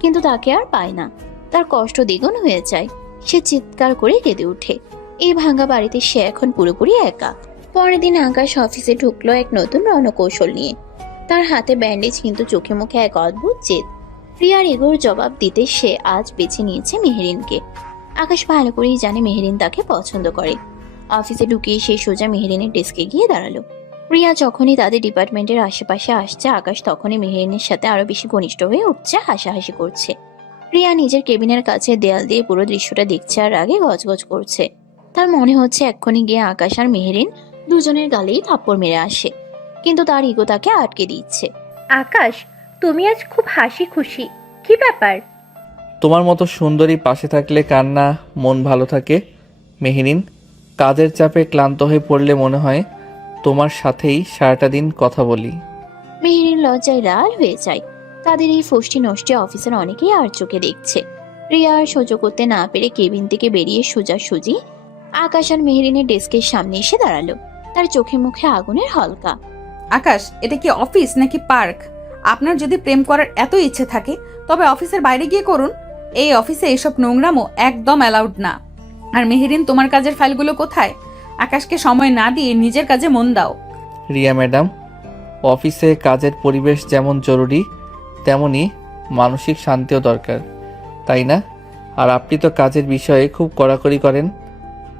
কিন্তু তাকে আর পায় না। তার কষ্ট দ্বিগুণ হয়ে যায়। সে চিৎকার করে কেঁদে ওঠে। এই ভাঙা বাড়িতে সে এখন পুরোপুরি একা। পরের দিন আকাশ অফিসে ঢুকলো এক নতুন রণকৌশল নিয়ে। তার হাতে ব্যান্ডেজ, কিন্তু চোখে মুখে এক অদ্ভুত জেদ। রিয়ার ইগোর জবাব দিতে সে আজ বেছে নিয়েছে মেহেরিনকে। আকাশ ভালো করেই জানে মেহেরিন তাকে পছন্দ করে। অফিসে ঢুকিয়ে সে সোজা মেহেরিনের ডেস্কে গিয়ে দাঁড়ালো। রিয়া যখনই তাদের ডিপার্টমেন্টের আশেপাশে আসছে, আকাশ তখনই মেহেরিনের সাথে আরো বেশি ঘনিষ্ঠ হয়ে উঠছে, হাসাহাসি করছে। রিয়া নিজের কেবিনের কাছে দেয়াল দিয়ে পুরো দৃশ্যটা দেখছে আর আগে গজগজ করছে। তার মনে হচ্ছে এক্ষুনি গিয়ে আকাশ আর মেহেরিন দুজনের গালেই থাপ্পড় মেরে আসে, কিন্তু তার ইগো তাকে আটকে দিচ্ছে। আকাশ, তুমি আজ খুব হাসি খুশি, কি ব্যাপার? তোমার মতো সুন্দরী পাশে থাকলে কান্না মন ভালো থাকে মেহেরিন। কাজের চাপে ক্লান্ত হয়ে পড়লে মনে হয় তোমার সাথেই সারাটা দিন কথা বলি। মেহেরিন লজ্জায় লাল হয়ে যায়। তাদের এই ফষ্টি নষ্টি অফিসের অনেকেই আর চোখে দেখছে। রিয়া আর সহ্য করতে না পেরে কেবিন থেকে বেরিয়ে সোজাসুজি আকাশ আর মেহেরিনের ডেস্কের সামনে এসে দাঁড়ালো। তার চোখে মুখে আগুনের হলকা। আকাশ, এটা কি অফিস নাকি পার্ক? আপনার যদি প্রেম করার এত ইচ্ছে থাকে তবে অফিসের বাইরে গিয়ে করুন। এই অফিসে এসব নোংরামো একদম অ্যালাউড না। আর মেহেরিন, তোমার কাজের ফাইলগুলো কোথায়? আকাশকে সময় না দিয়ে নিজের কাজে মন দাও। রিয়া ম্যাডাম, অফিসে কাজের পরিবেশ যেমন জরুরি তেমনি মানসিক শান্তিও দরকার, তাই না? আর আপনি তো কাজের বিষয়ে খুব কড়াকড়ি করেন।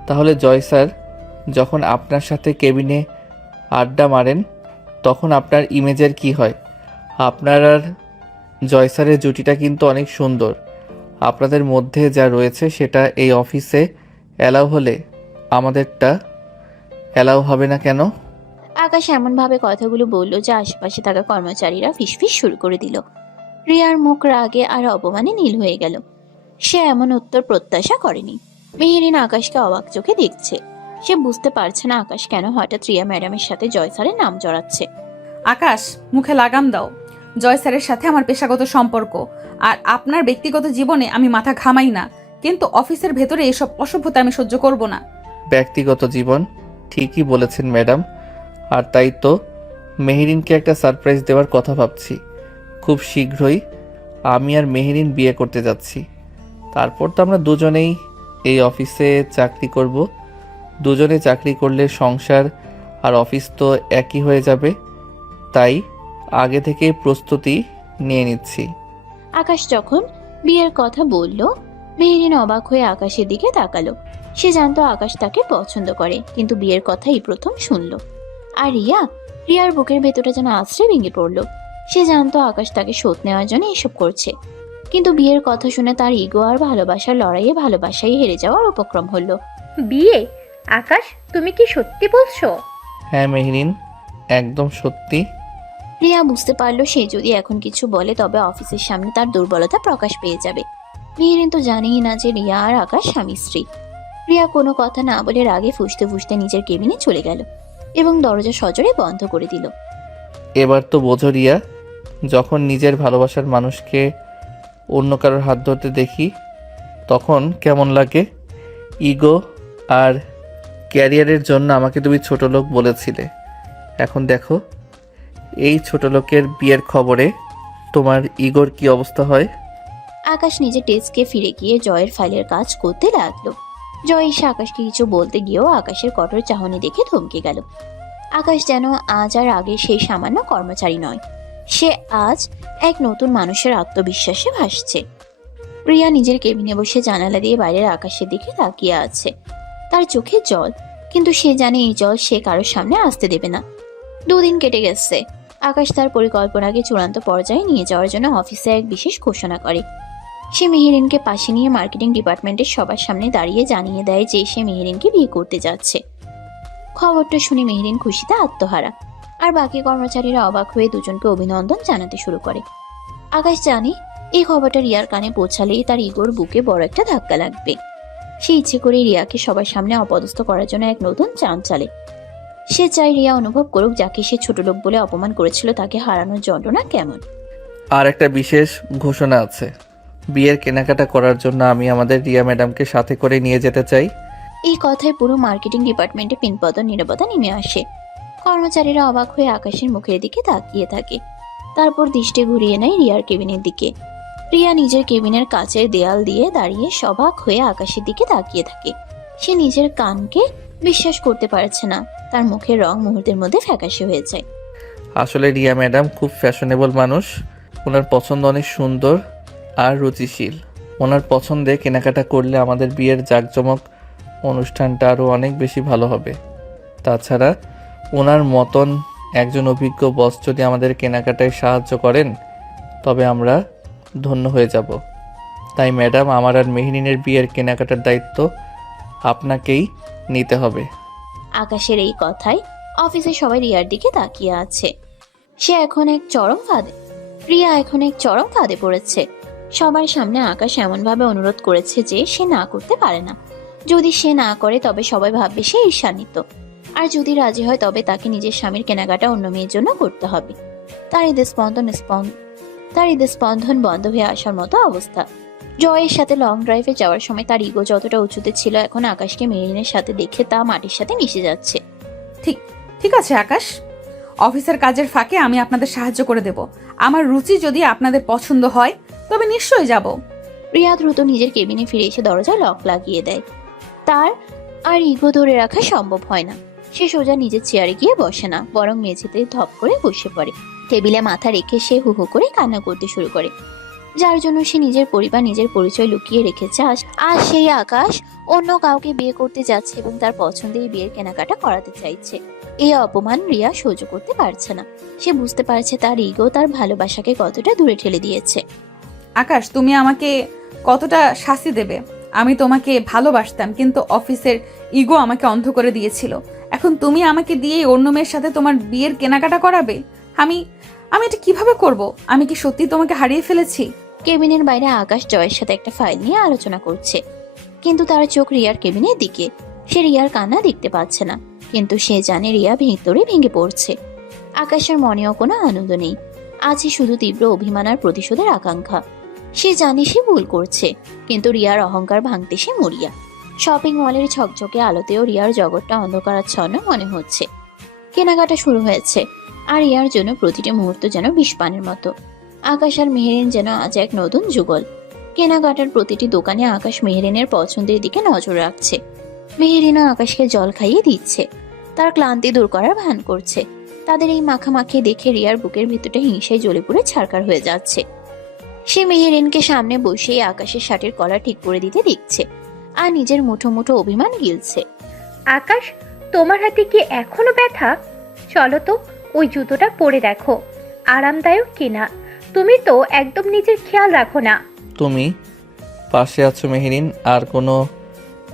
তাহলে জয় স্যার যখন আপনার সাথে কেবিনে আড্ডা মারেন তখন আপনার ইমেজের কি হয়? আপনার আর জয় স্যারের জুটিটা কিন্তু অনেক সুন্দর। আপনাদের মধ্যে যা রয়েছে সেটা এই অফিসে অ্যালাউ হলে আমাদেরটা অ্যালাউ হবে না কেন? আকাশ এমন ভাবে কথাগুলো বললো যে আশেপাশে থাকা কর্মচারীরা ফিসফিস শুরু করে দিল। রিয়ার মুখ রাগে আর অপমানে নীল হয়ে গেল। সে এমন উত্তর প্রত্যাশা করেনি। মেহেরিন আকাশকে অবাক চোখে দেখছে। সে বুঝতে পারছে না আকাশ কেন হঠাৎ রিয়া ম্যাডামের সাথে জয় স্যারের নাম জড়াচ্ছে। আকাশ, মুখে লাগাম দাও। জয় স্যারের সাথে আমার পেশাগত সম্পর্ক, আর আপনার ব্যক্তিগত জীবনে আমি মাথা ঘামাই না, কিন্তু অফিসের ভেতরে এসব অসভ্যতা আমি সহ্য করব না। ব্যক্তিগত জীবন, ঠিকই বলেছেন ম্যাডাম। আর তাই তো মেহেরিনকে একটা সারপ্রাইজ দেওয়ার কথা ভাবছি। খুব শীঘ্রই আমি আর মেহেরিন বিয়ে করতে যাচ্ছি। তারপর তো আমরা দুজনেই এই অফিসে চাকরি করব। দুজনে চাকরি করলে সংসার আর অফিস তো একই হয়ে যাবে। তাই আগে থেকেই প্রস্তুতি নিয়ে নিচ্ছি। আকাশ যখন বিয়ের কথা বলল, মেহেরিন অবাক হয়ে আকাশের দিকে তাকালো। সে জানতো আকাশ তাকে পছন্দ করে, কিন্তু বিয়ের কথাই প্রথম শুনলো। আর রিয়ার বুকের ভেতরটা যেন আছড়ে ভেঙে পড়লো। সে জানতো আকাশ তাকে শোধ নেওয়ার জন্য এসব করছে, কিন্তু বিয়ের কথা শুনে তার ইগো আর ভালোবাসার লড়াইয়ে ভালোবাসাই হেরে যাওয়ার উপক্রম হলো। বিয়ে? আকাশ, তুমি কি সত্যি বলছো? হ্যাঁ মেহেরিন, একদম সত্যি। রিয়া বুঝতে পারলো সে যদি এখন কিছু বলে তবে অফিসের সামনে তার দুর্বলতা প্রকাশ পেয়ে যাবে। মেহেরিন তো জানেই না যে রিয়া আর আকাশ স্বামী স্ত্রী। রিয়া কোনো কথা না বলে রাগে ফুঁসতে ফুঁসতে নিজের কেবিনে চলে গেল এবং দরজা সজোরে বন্ধ করে দিল। এবার তো বোঝো রিয়া, যখন নিজের ভালোবাসার মানুষকে অন্য কারোর হাত ধরতে দেখি তখন কেমন লাগে। ইগো আর ক্যারিয়ারের জন্য আমাকে তুমি ছোট লোক বলেছিলে, এখন দেখো এই ছোট লোকের বিয়ের খবরে তোমার ইগোর কি অবস্থা হয়। আকাশ নিজের ডেস্কে ফিরে গিয়ে জয়ের ফাইলের কাজ করতে লাগলো। জয় এসে আকাশকে কিছু বলতে গিয়েও আকাশের কঠোর চাহনি দেখে থমকে গেল। আকাশ যেন আজ আর আগে সেই সামান্য কর্মচারী নয়, সে আজ এক নতুন মানুষের আত্মবিশ্বাসে ভাসছে। প্রিয়া নিজের কেবিনে বসে জানালা দিয়ে বাইরের আকাশের দিকে তাকিয়ে আছে। তার চোখে জল, কিন্তু সে জানে এই জল সে কারোর সামনে আসতে দেবে না। 2 দিন কেটে গেছে। আকাশ তার পরিকল্পনাকে চূড়ান্ত পর্যায়ে নিয়ে যাওয়ার জন্য অফিসে এক বিশেষ ঘোষণা করে। সে মেহেরিনকে পাশে নিয়ে মার্কেটিং ডিপার্টমেন্টের সবার সামনে দাঁড়িয়ে জানিয়ে দেয় যে সে মেহেরিনকে বিয়ে করতে যাচ্ছে। খবরটা শুনে মেহেরিন খুশিতে আত্মহারা, আর বাকি কর্মচারীরা অবাক হয়ে দুজনকে অভিনন্দন জানাতে শুরু করে। আকাশ জানে এই খবরটা রিয়ার কানে পৌঁছালেই তার ইগোর বুকে বড় একটা ধাক্কা লাগবে। সে ইচ্ছে করে রিয়াকে সবার সামনে অপদস্থ করার জন্য এক নতুন চাল চালে। সে চায় রিয়া অনুভব করুক যাকে সে ছোট লোক বলে অপমান করেছিল তাকে হারানোর যন্ত্রণা কেমন। আর একটা বিশেষ ঘোষণা আছে, বিয়ের কেনাকাটা করার জন্য আমি আমাদের রিয়া ম্যাডামকে সাথে করে নিয়ে যেতে চাই। এই কথায় পুরো মার্কেটিং ডিপার্টমেন্টে পিনপদ নীরবতা নেমে আসে। কর্মচারীরা অবাক হয়ে আকাশের মুখের দিকে তাকিয়ে থাকে, তারপর দৃষ্টি ঘুরিয়ে নেয় রিয়ার কেবিনের দিকে। রিয়া নিজের কেবিনের কাছের দেয়াল দিয়ে দাঁড়িয়ে সবাক হয়ে আকাশের দিকে তাকিয়ে থাকে। সে নিজের কানকে বিশ্বাস করতে পারছে না, তার মুখের রং মুহূর্তের মধ্যে ফ্যাকাশে হয়ে যায়। আসলে রিয়া ম্যাডাম খুব ফ্যাশনেবল মানুষ, ওনার পছন্দ অনেক সুন্দর আর রুচিশীল। ওনার পছন্দে কেনাকাটা করলে আমাদের বিয়ের জাঁকজমক অনুষ্ঠানটা আরও অনেক বেশি ভালো হবে। তাছাড়া ওনার মতন একজন অভিজ্ঞ বস যদি আমাদের কেনাকাটায় সাহায্য করেন তবে আমরা ধন্য হয়ে যাব। তাই ম্যাডাম, আমার আর মেহরিনের বিয়ের কেনাকাটার দায়িত্ব আপনাকেই নিতে হবে। আকাশের এই কথায় অফিসে সবাই রিয়ার দিকে তাকিয়ে আছে। রিয়া এখন এক চরম ফাঁদে পড়েছে। সবার সামনে আকাশ এমনভাবে অনুরোধ করেছে যে সে না করতে পারে না। যদি সে না করে তবে সবাই ভাববে সে ঈর্ষান্বিত, আর যদি রাজি হয় তবে তাকে নিজের স্বামীর কেনাকাটা অন্য মেয়ের জন্য করতে হবে। তার হৃদস্পন্দন বন্ধ হয়ে আসার মতো অবস্থা। জয়ের সাথে লং ড্রাইভে যাওয়ার সময় তার ইগো যতটা উঁচুতে ছিল, এখন আকাশকে মেরিনের সাথে দেখে তা মাটির সাথে মিশে যাচ্ছে। ঠিক আছে আকাশ, অফিসের কাজের ফাঁকে আমি আপনাদের সাহায্য করে দেব। আমার রুচি যদি আপনাদের পছন্দ হয় তবে নিশ্চয়ই যাব। রিয়া দ্রুত নিজের কেবিনে ফিরে এসে দরজায় লক লাগিয়ে দেয়। তার আর ইগো ধরে রাখা সম্ভব হয় না। সে সোজা নিজের চেয়ারে গিয়ে বসে না, বরং মেঝেতে ধপ করে বসে পড়ে। টেবিলে মাথা রেখে সে হু হু করে কান্না করতে শুরু করে, যার জন্য সে নিজের পরিবার, নিজের পরিচয় লুকিয়ে রেখেছে। আজ সেই আকাশ অন্য কাউকে বিয়ে করতে যাচ্ছে এবং তার পছন্দের বিয়ের কেনাকাটা করাতে চাইছে। এই অপমান রিয়া সহ্য করতে পারছে না। সে বুঝতে পারছে তার ইগো তার ভালোবাসাকে কতটা দূরে ঠেলে দিয়েছে। আকাশ, তুমি আমাকে কতটা শাস্তি দেবে? আমি তোমাকে ভালোবাসতাম, কিন্তু অফিসের ইগো আমাকে অন্ধ করে দিয়েছিল। এখন তুমি আমাকে দিয়ে অন্য মেয়ের সাথে তোমার বিয়ের কেনাকাটা করাবে? আমি এটা কিভাবে করব? আমি কি সত্যি তোমাকে হারিয়ে ফেলেছি? কেবিনের বাইরে আকাশ জয়ের সাথে একটা ফাইল নিয়ে আলোচনা করছে, কিন্তু তার চোখ রিয়ার কেবিনের দিকে। সে রিয়ার কান্না দেখতে পাচ্ছে না, কিন্তু সে জানে রিয়া ভিতরে ভেঙে পড়ছে। আকাশের মনেও কোনো আনন্দ নেই, আছে শুধু তীব্র অভিমান আর প্রতিশোধের আকাঙ্ক্ষা। সে জানে সে ভুল করছে, কিন্তু রিয়ার অহংকার ভাঙতে সে মরিয়া। শপিং মলের ঝকঝকে আলোতেও রিয়ার জগৎটা অন্ধকারাচ্ছন্ন মনে হচ্ছে। কেনাকাটা শুরু হয়েছে, আর রিয়ার জন্য প্রতিটি মুহূর্ত যেন বিষপানের মতো। আকাশ আর মেহেরিন যেন আজ এক নতুন যুগল। কেনাকাটার প্রতিটি দোকানে আকাশ মেহেরিনের পছন্দের দিকে নজর রাখছে। মেহেরিনা আকাশকে জল খাইয়ে দিচ্ছে, তার ক্লান্তি দূর করার ভান করছে। তাদের এই মাখামাখি দেখে রিয়ার বুকের ভিতরটা হিংসায় জ্বলে পুড়ে ছারকার হয়ে যাচ্ছে। সে মেহেরিনকে সামনে বসেই আকাশের শার্টের কলার ঠিক করে দিতে দেখছে, আর নিজের মুঠো মুঠো অভিমান গিলছে। আকাশ, তোমার হাতে কি এখনো ব্যথা? চলো তো ওই জুতোটা পরে দেখো, আরামদায়ক কিনা। তুমি তো একদম নিজের খেয়াল রাখো না। তুমি পাশে আছো মেহেরিন, আর কোনো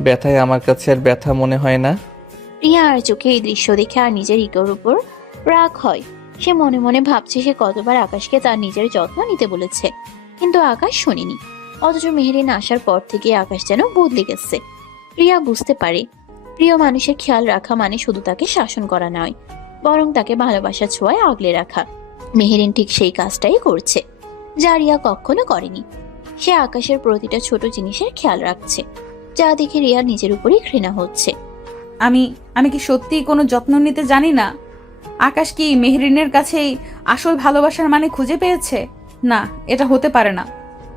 ব্যথায় আমার কাছে আর ব্যথা মনে হয় না। রিয়া আর চোখে এই দৃশ্য দেখে আর নিজের ইগোর উপর রাগ হয়। সে মনে মনে ভাবছে সে কতবার আকাশকে তার নিজের যত্ন নিতে বলেছে, কিন্তু আকাশ শোনেনি। অথচ মেহেরিন আসার পর থেকে আকাশ যেন বদলে গেছে। রিয়া বুঝতে পারে প্রিয় মানুষের খেয়াল রাখা মানে শুধু তাকে শাসন করা নয়, বরং তাকে ভালোবাসার ছোঁয়ায় আগলে রাখা। মেহেরিন ঠিক সেই কাজটাই করছে, যা রিয়া কখনো করেনি। সে আকাশের প্রতিটা ছোট জিনিসের খেয়াল রাখছে, যা দেখে রিয়ার নিজের উপরই ঘৃণা হচ্ছে। আমি আমি কি সত্যিই কোনো যত্ন নিতে জানি না? আকাশ কি মেহরিনের কাছেই আসল ভালোবাসার মানে খুঁজে পেয়েছে? না, এটা হতে পারে না।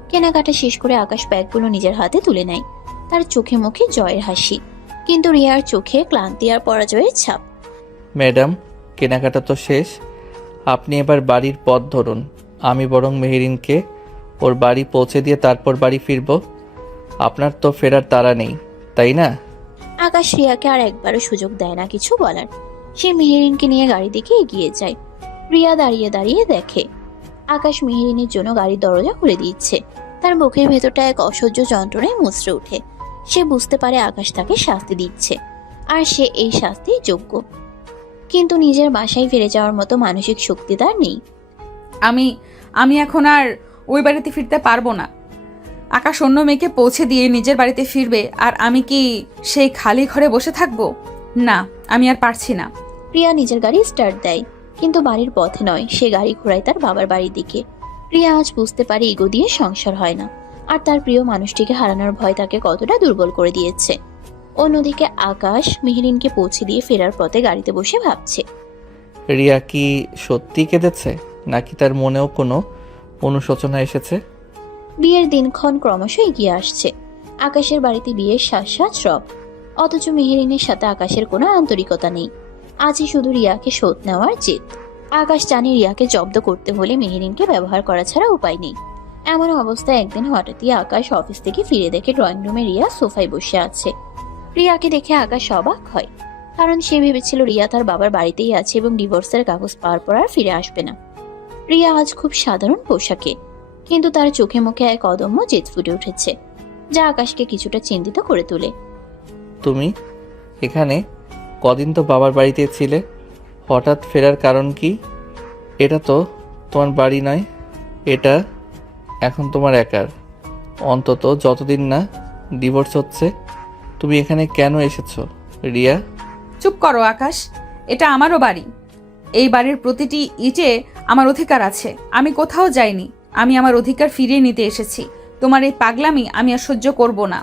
কেনাকাটা শেষ করে আকাশ ব্যাগগুলো নিজের হাতে তুলে নেয়, তার চোখে মুখে জয়ের হাসি, কিন্তু রিয়ার চোখে ক্লান্তি আর পরাজয়ের ছাপ। ম্যাডাম, কেনাকাটা তো শেষ, আপনি এবার বাড়ির পথ ধরুন। আমি বরং মেহেরিনকে ওর বাড়ি পৌঁছে দিয়ে তারপর বাড়ি ফিরব। আপনার তো ফেরার তাড়া নেই, তাই না? আকাশ রিয়াকে আর একবারও সুযোগ দেয় না কিছু বলার। সে মেহেরিনকে নিয়ে গাড়ি দিকে এগিয়ে যায়। রিয়া দাঁড়িয়ে দাঁড়িয়ে দেখে আকাশ মেহেরিনের জন্য গাড়ির দরজা খুলে দিচ্ছে। তার মুখের ভেতরটা এক অসহ্য যন্ত্রণায় মুচড়ে ওঠে। সে বুঝতে পারে আকাশ তাকে শাস্তি দিচ্ছে, আর সে এই শাস্তির যোগ্য। কিন্তু নিজের বাসায় ফিরে যাওয়ার মতো মানসিক শক্তি তার নেই। আমি আমি এখন আর ওই বাড়িতে ফিরতে পারবো না। আকাশ অন্য মেয়েকে পৌঁছে দিয়ে নিজের বাড়িতে ফিরবে, আর আমি কি সেই খালি ঘরে বসে থাকবো? না, আমি আর পারছি না। রিয়া নিজের গাড়ি স্টার্ট দেয়, কিন্তু বাড়ির পথে নয়, সে গাড়ি ঘোরায় তার বাবার বাড়ির দিকে। রিয়া আজ বুঝতে পারে ইগো দিয়ে সংসার হয় না, আর তার প্রিয় মানুষটিকে হারানোর ভয় তাকে কতটা দুর্বল করে দিয়েছে। অন্যদিকে আকাশ মেহেরিনকে পৌঁছে দিয়ে ফেরার পথে গাড়িতে বসে ভাবছে, রিয়া কি সত্যি কেঁদেছে, নাকি তার মনেও কোনো অনুশোচনা এসেছে? বিয়ের দিনক্ষণ ক্রমশ এগিয়ে আসছে। আকাশের বাড়িতে বিয়ের সাজ সাজ রব, অথচ মেহেরিনের সাথে আকাশের কোনো আন্তরিকতা নেই। আজই শুধু রিয়াকে শোধ নেওয়ার জেদ। আকাশ জানে রিয়াকে জব্দ করতে হলে মেহেরিনকে ব্যবহার করা ছাড়া উপায় নেই। এমন অবস্থায় একদিন হঠাৎই আকাশ অফিস থেকে ফিরে দেখে ড্রয়িং রুমে রিয়া সোফায় বসে আছে। রিয়াকে দেখে আকাশ অবাক হয়, কারণ সে ভেবেছিল রিয়া তার বাবার বাড়িতেই আছে এবং ডিভোর্সের কাগজ পাওয়ার পর আর ফিরে আসবে না। রিয়া আজ খুব সাধারণ পোশাকে, কিন্তু তার চোখে মুখে এক অদম্য জেদ ফুটে উঠেছে, যা আকাশকে কিছুটা চিন্তিত করে তোলে। তুমি এখানে কদিন তো বাবার বাড়িতে ছিলে, হঠাৎ ফেরার কারণ কি? এটা তো তোমার বাড়ি নয়, এটা এখন তোমার একার। অন্তত যতদিন না ডিভোর্স হচ্ছে। তুমি এখানে কেন এসেছো রিয়া? চুপ করো আকাশ, এটা আমারও বাড়ি। এই বাড়ির প্রতিটি ইটে আমার অধিকার আছে। আমি কোথাও যাইনি, আমি আমার অধিকার ফিরিয়ে নিতে এসেছি। তোমার এই পাগলামি আমি আর সহ্য করব না।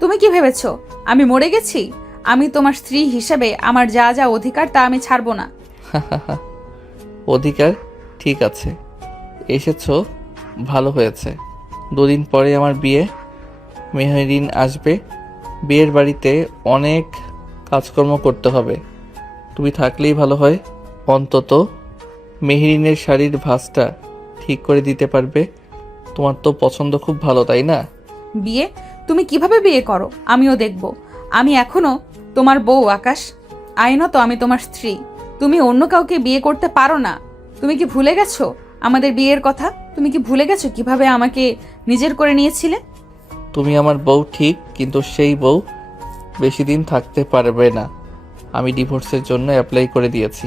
তুমি কি ভেবেছো আমি মরে গেছি? আমি তোমার স্ত্রী হিসেবে আমার যা যা অধিকার তা আমি ছাড়বো না। অধিকার? ঠিক আছে, এসেছো, ভালো হয়েছে। দুদিন পরে আমার বিয়ে, মেহেরিন আসবে। বিয়ের বাড়িতে অনেক কাজকর্ম করতে হবে, তুমি থাকলেই ভালো হয়। অন্তত মেহেরিনের শাড়ির ভাঁজটা ঠিক করে দিতে পারবে। তোমার তো পছন্দ খুব ভালো, তাই না? বিয়ে? তুমি কিভাবে বিয়ে করো আমিও দেখব। আমি এখনো তোমার বউ আকাশ, আইনত আমি তোমার স্ত্রী। তুমি অন্য কাউকে বিয়ে করতে পারো না। তুমি কি ভুলে গেছো আমাদের বিয়ের কথা? তুমি কি ভুলে গেছো কিভাবে আমাকে নিজের করে নিয়েছিলে? তুমি আমার বউ ঠিক, কিন্তু সেই বউ বেশি দিন থাকতে পারবে না। আমি ডিভোর্সের জন্য অ্যাপ্লাই করে দিয়েছি।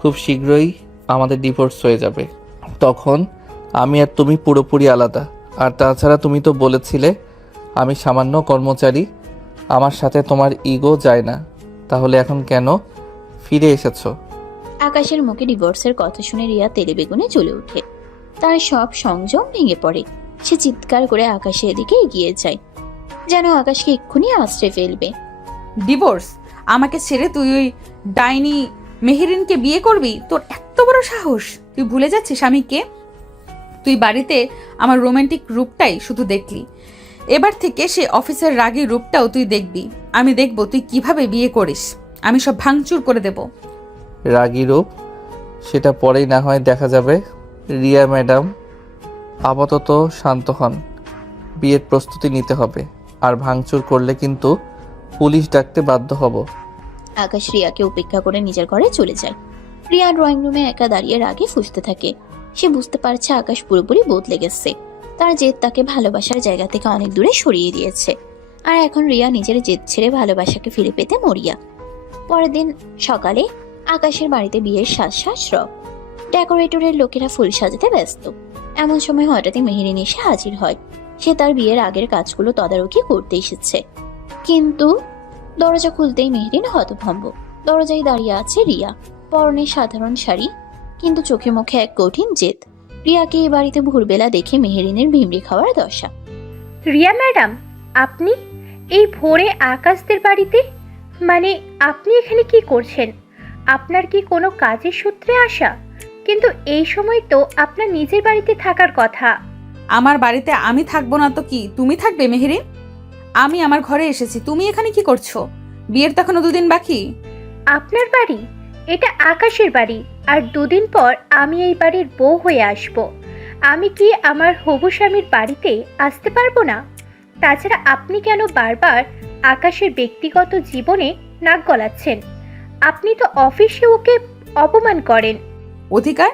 খুব শীঘ্রই আমাদের ডিভোর্স হয়ে যাবে। তখন আমি আর তুমি পুরোপুরি আলাদা। আর তাছাড়া তুমি তো বলেছিলে আমি সামান্য কর্মচারী, আমার সাথে তোমার ইগো যায় না। তাহলে এখন কেন ফিরে এসেছো? আকাশের মুখে ডিভোর্সের কথা শুনে রিয়া তেলে বেগুনে জ্বলে ওঠে। তার সব সংযম ভেঙে পড়ে। সে চিৎকার করে আকাশের দিকে এগিয়ে যায়, যেন আকাশকে এক্ষুনি আশ্রে ফেলবে। ডিভোর্স? আমাকে ছেড়ে তুই ওই ডাইনি মেহেরিনকে বিয়ে করবি? তোর এত বড় সাহস! তুই ভুলে যাচ্ছিস আমি কে? তুই বাড়িতে আমার রোমান্টিক রূপটাই শুধু দেখলি, এবার থেকে সে অফিসের রাগী রূপটাও তুই দেখবি। আমি দেখব তুই কিভাবে বিয়ে করিস। আমি সব ভাঙচুর করে দেব। রাগী রূপ? সেটা পরেই না হয় দেখা যাবে। রিয়া ম্যাডাম, আপাতত শান্ত হন। বিয়ের প্রস্তুতি নিতে হবে, আর ভাঙচুর করলে কিন্তু পুলিশ ডাকতে বাধ্য হব। আকাশ রিয়াকে উপেক্ষা করে নিজের ঘরে চলে যায়। রিয়া ড্রয়িং রুমে একা দাঁড়িয়ে রাগে ফুঁসতে থাকে। সে বুঝতে পারছে আকাশ পুরোপুরি বদলে গেছে। তার জেদ তাকে ভালোবাসার জায়গা থেকে অনেক দূরে সরিয়ে দিয়েছে, আর এখন রিয়া নিজের জেদ ছেড়ে ভালোবাসাকে ফিরে পেতে মরিয়া। পরের দিন সকালে আকাশের বাড়িতে বিয়ের সাজ রব। ডেকোরেটরের লোকেরা ফুল সাজাতে ব্যস্ত। এমন সময় হঠাৎই মেহেরিন এসে হাজির হয়। সে তার বিয়ের আগের কাজগুলো তদারকি করতে এসেছে। কিন্তু দরজা খুলতেই মেহেরিন হতভম্ব। দরজায় দাঁড়িয়ে আছে রিয়া, পরনে সাধারণ শাড়ি, কিন্তু চোখে মুখে এক কঠিন জেদ। রিয়াকে এই বাড়িতে ভোরবেলা দেখে মেহেরিনের ভিমড়ি খাওয়ার দশা। রিয়া ম্যাডাম, আপনি এই ভোরে আকাশদের বাড়িতে? মানে আপনি এখানে কি করছেন? আপনার কি কোনো কাজের সূত্রে আসা? কিন্তু এই সময় তো আপনার নিজের বাড়িতে থাকার কথা। আমার বাড়িতে আমি থাকবো না তো কি তুমি থাকবে মেহেরিন? আমি আমার ঘরে এসেছি, তুমি এখানে কি করছো? বিয়ের তো এখনো 2 দিন বাকি। আপনার বাড়ি? এটা আকাশের বাড়ি, আর 2 দিন পর আমি এই বাড়ির বউ হয়ে আসব। আমি কি আমার হবু স্বামীর বাড়িতে আসতে পারবো না? তাছাড়া আপনি কেন বারবার আকাশের ব্যক্তিগত জীবনে নাক গলাচ্ছেন? আপনি তো অফিসে ওকে অপমান করেন। অধিকার?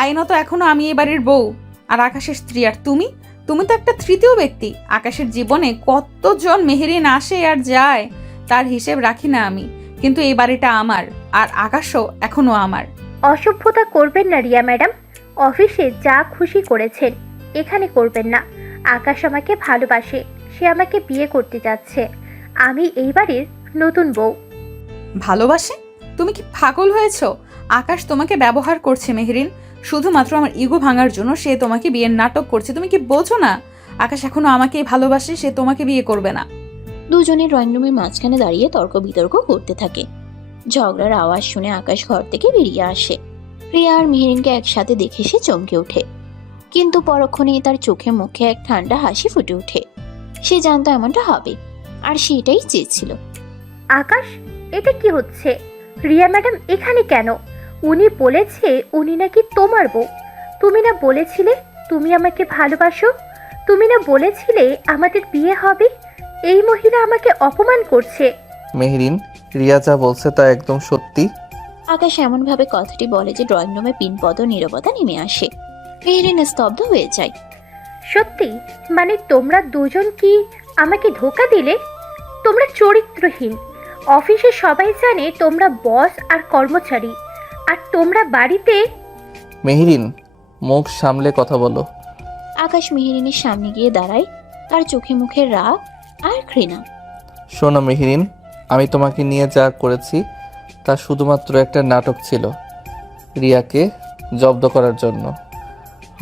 আইনত এখনো আমি এই বাড়ির বউ আর আকাশের স্ত্রী, আর তুমি তুমি তো একটা তৃতীয় ব্যক্তি। আকাশের জীবনে কতজন মেহেরিন আসে আর যায় তার হিসেব রাখি না আমি, কিন্তু এই বাড়িটা আমার, আর আকাশও এখনো আমার। অসভ্যতা করবেন না রিয়া ম্যাডাম। অফিসে যা খুশি করেছেন, এখানে করবেন না। আকাশ আমাকে ভালোবাসে, সে আমাকে বিয়ে করতে যাচ্ছে। আমি এই বাড়ির নতুন বউ। ভালোবাসে? তুমি কি পাগল হয়েছো? আকাশ তোমাকে ব্যবহার করছে মেহেরিন, শুধুমাত্র আমার ইগো ভাঙার জন্য সে তোমাকে বিয়ের নাটক করছে। তুমি কি বোঝো না আকাশ এখনো আমাকেই ভালোবাসে, সে তোমাকে বিয়ে করবে না। দুজনে ড্রয়িং রুমের মাঝখানে দাঁড়িয়ে তর্ক বিতর্ক করতে থাকে। ঝগড়ার আওয়াজ শুনে আকাশ ঘর থেকে বেরিয়ে আসে। রিয়া আর মেহেরিনকে একসাথে দেখে সে চমকে ওঠে, কিন্তু পরক্ষণেই তার চোখে মুখে এক ঠান্ডা হাসি ফুটে ওঠে। সে জানতো এমনটা হবে, আর সেটাই চেয়েছিল। আকাশ, এটা কি হচ্ছে? রিয়া ম্যাডাম এখানে কেন? উনি বলেছে উনি নাকি তোমার বউ। তুমি না বলেছিলে তুমি আমাকে ভালোবাসো? তুমি না বলেছিলে আমাদের বিয়ে হবে? এই মহিলা আমাকে অপমান করছে। মেহেরিন, রিয়া যা বলছে তা একদম সত্যি। আকাশ এমন ভাবে কথাটি বলে যে ড্রয়িং রুমে পিনপদ নীরবতা নেমে আসে। মেহেরিন স্তব্ধ হয়ে যায়। সত্যি? মানে তোমরা দুজন কি আমাকে ধোঁকা দিলে? তোমরা চরিত্রহীন। অফিসে সবাই জানে তোমরা বস আর কর্মচারী, আর তোমরা বাড়িতে। মেহেরিন, মুখ সামলে কথা বলো। আকাশ মেহেরিনের সামনে গিয়ে দাঁড়ায়, তার চোখে মুখে রাগ আর ঘৃণা। শোনো মেহেরিন, আমি তোমাকে নিয়ে যা করেছি তা শুধুমাত্র একটা নাটক ছিল, রিয়াকে জব্দ করার জন্য।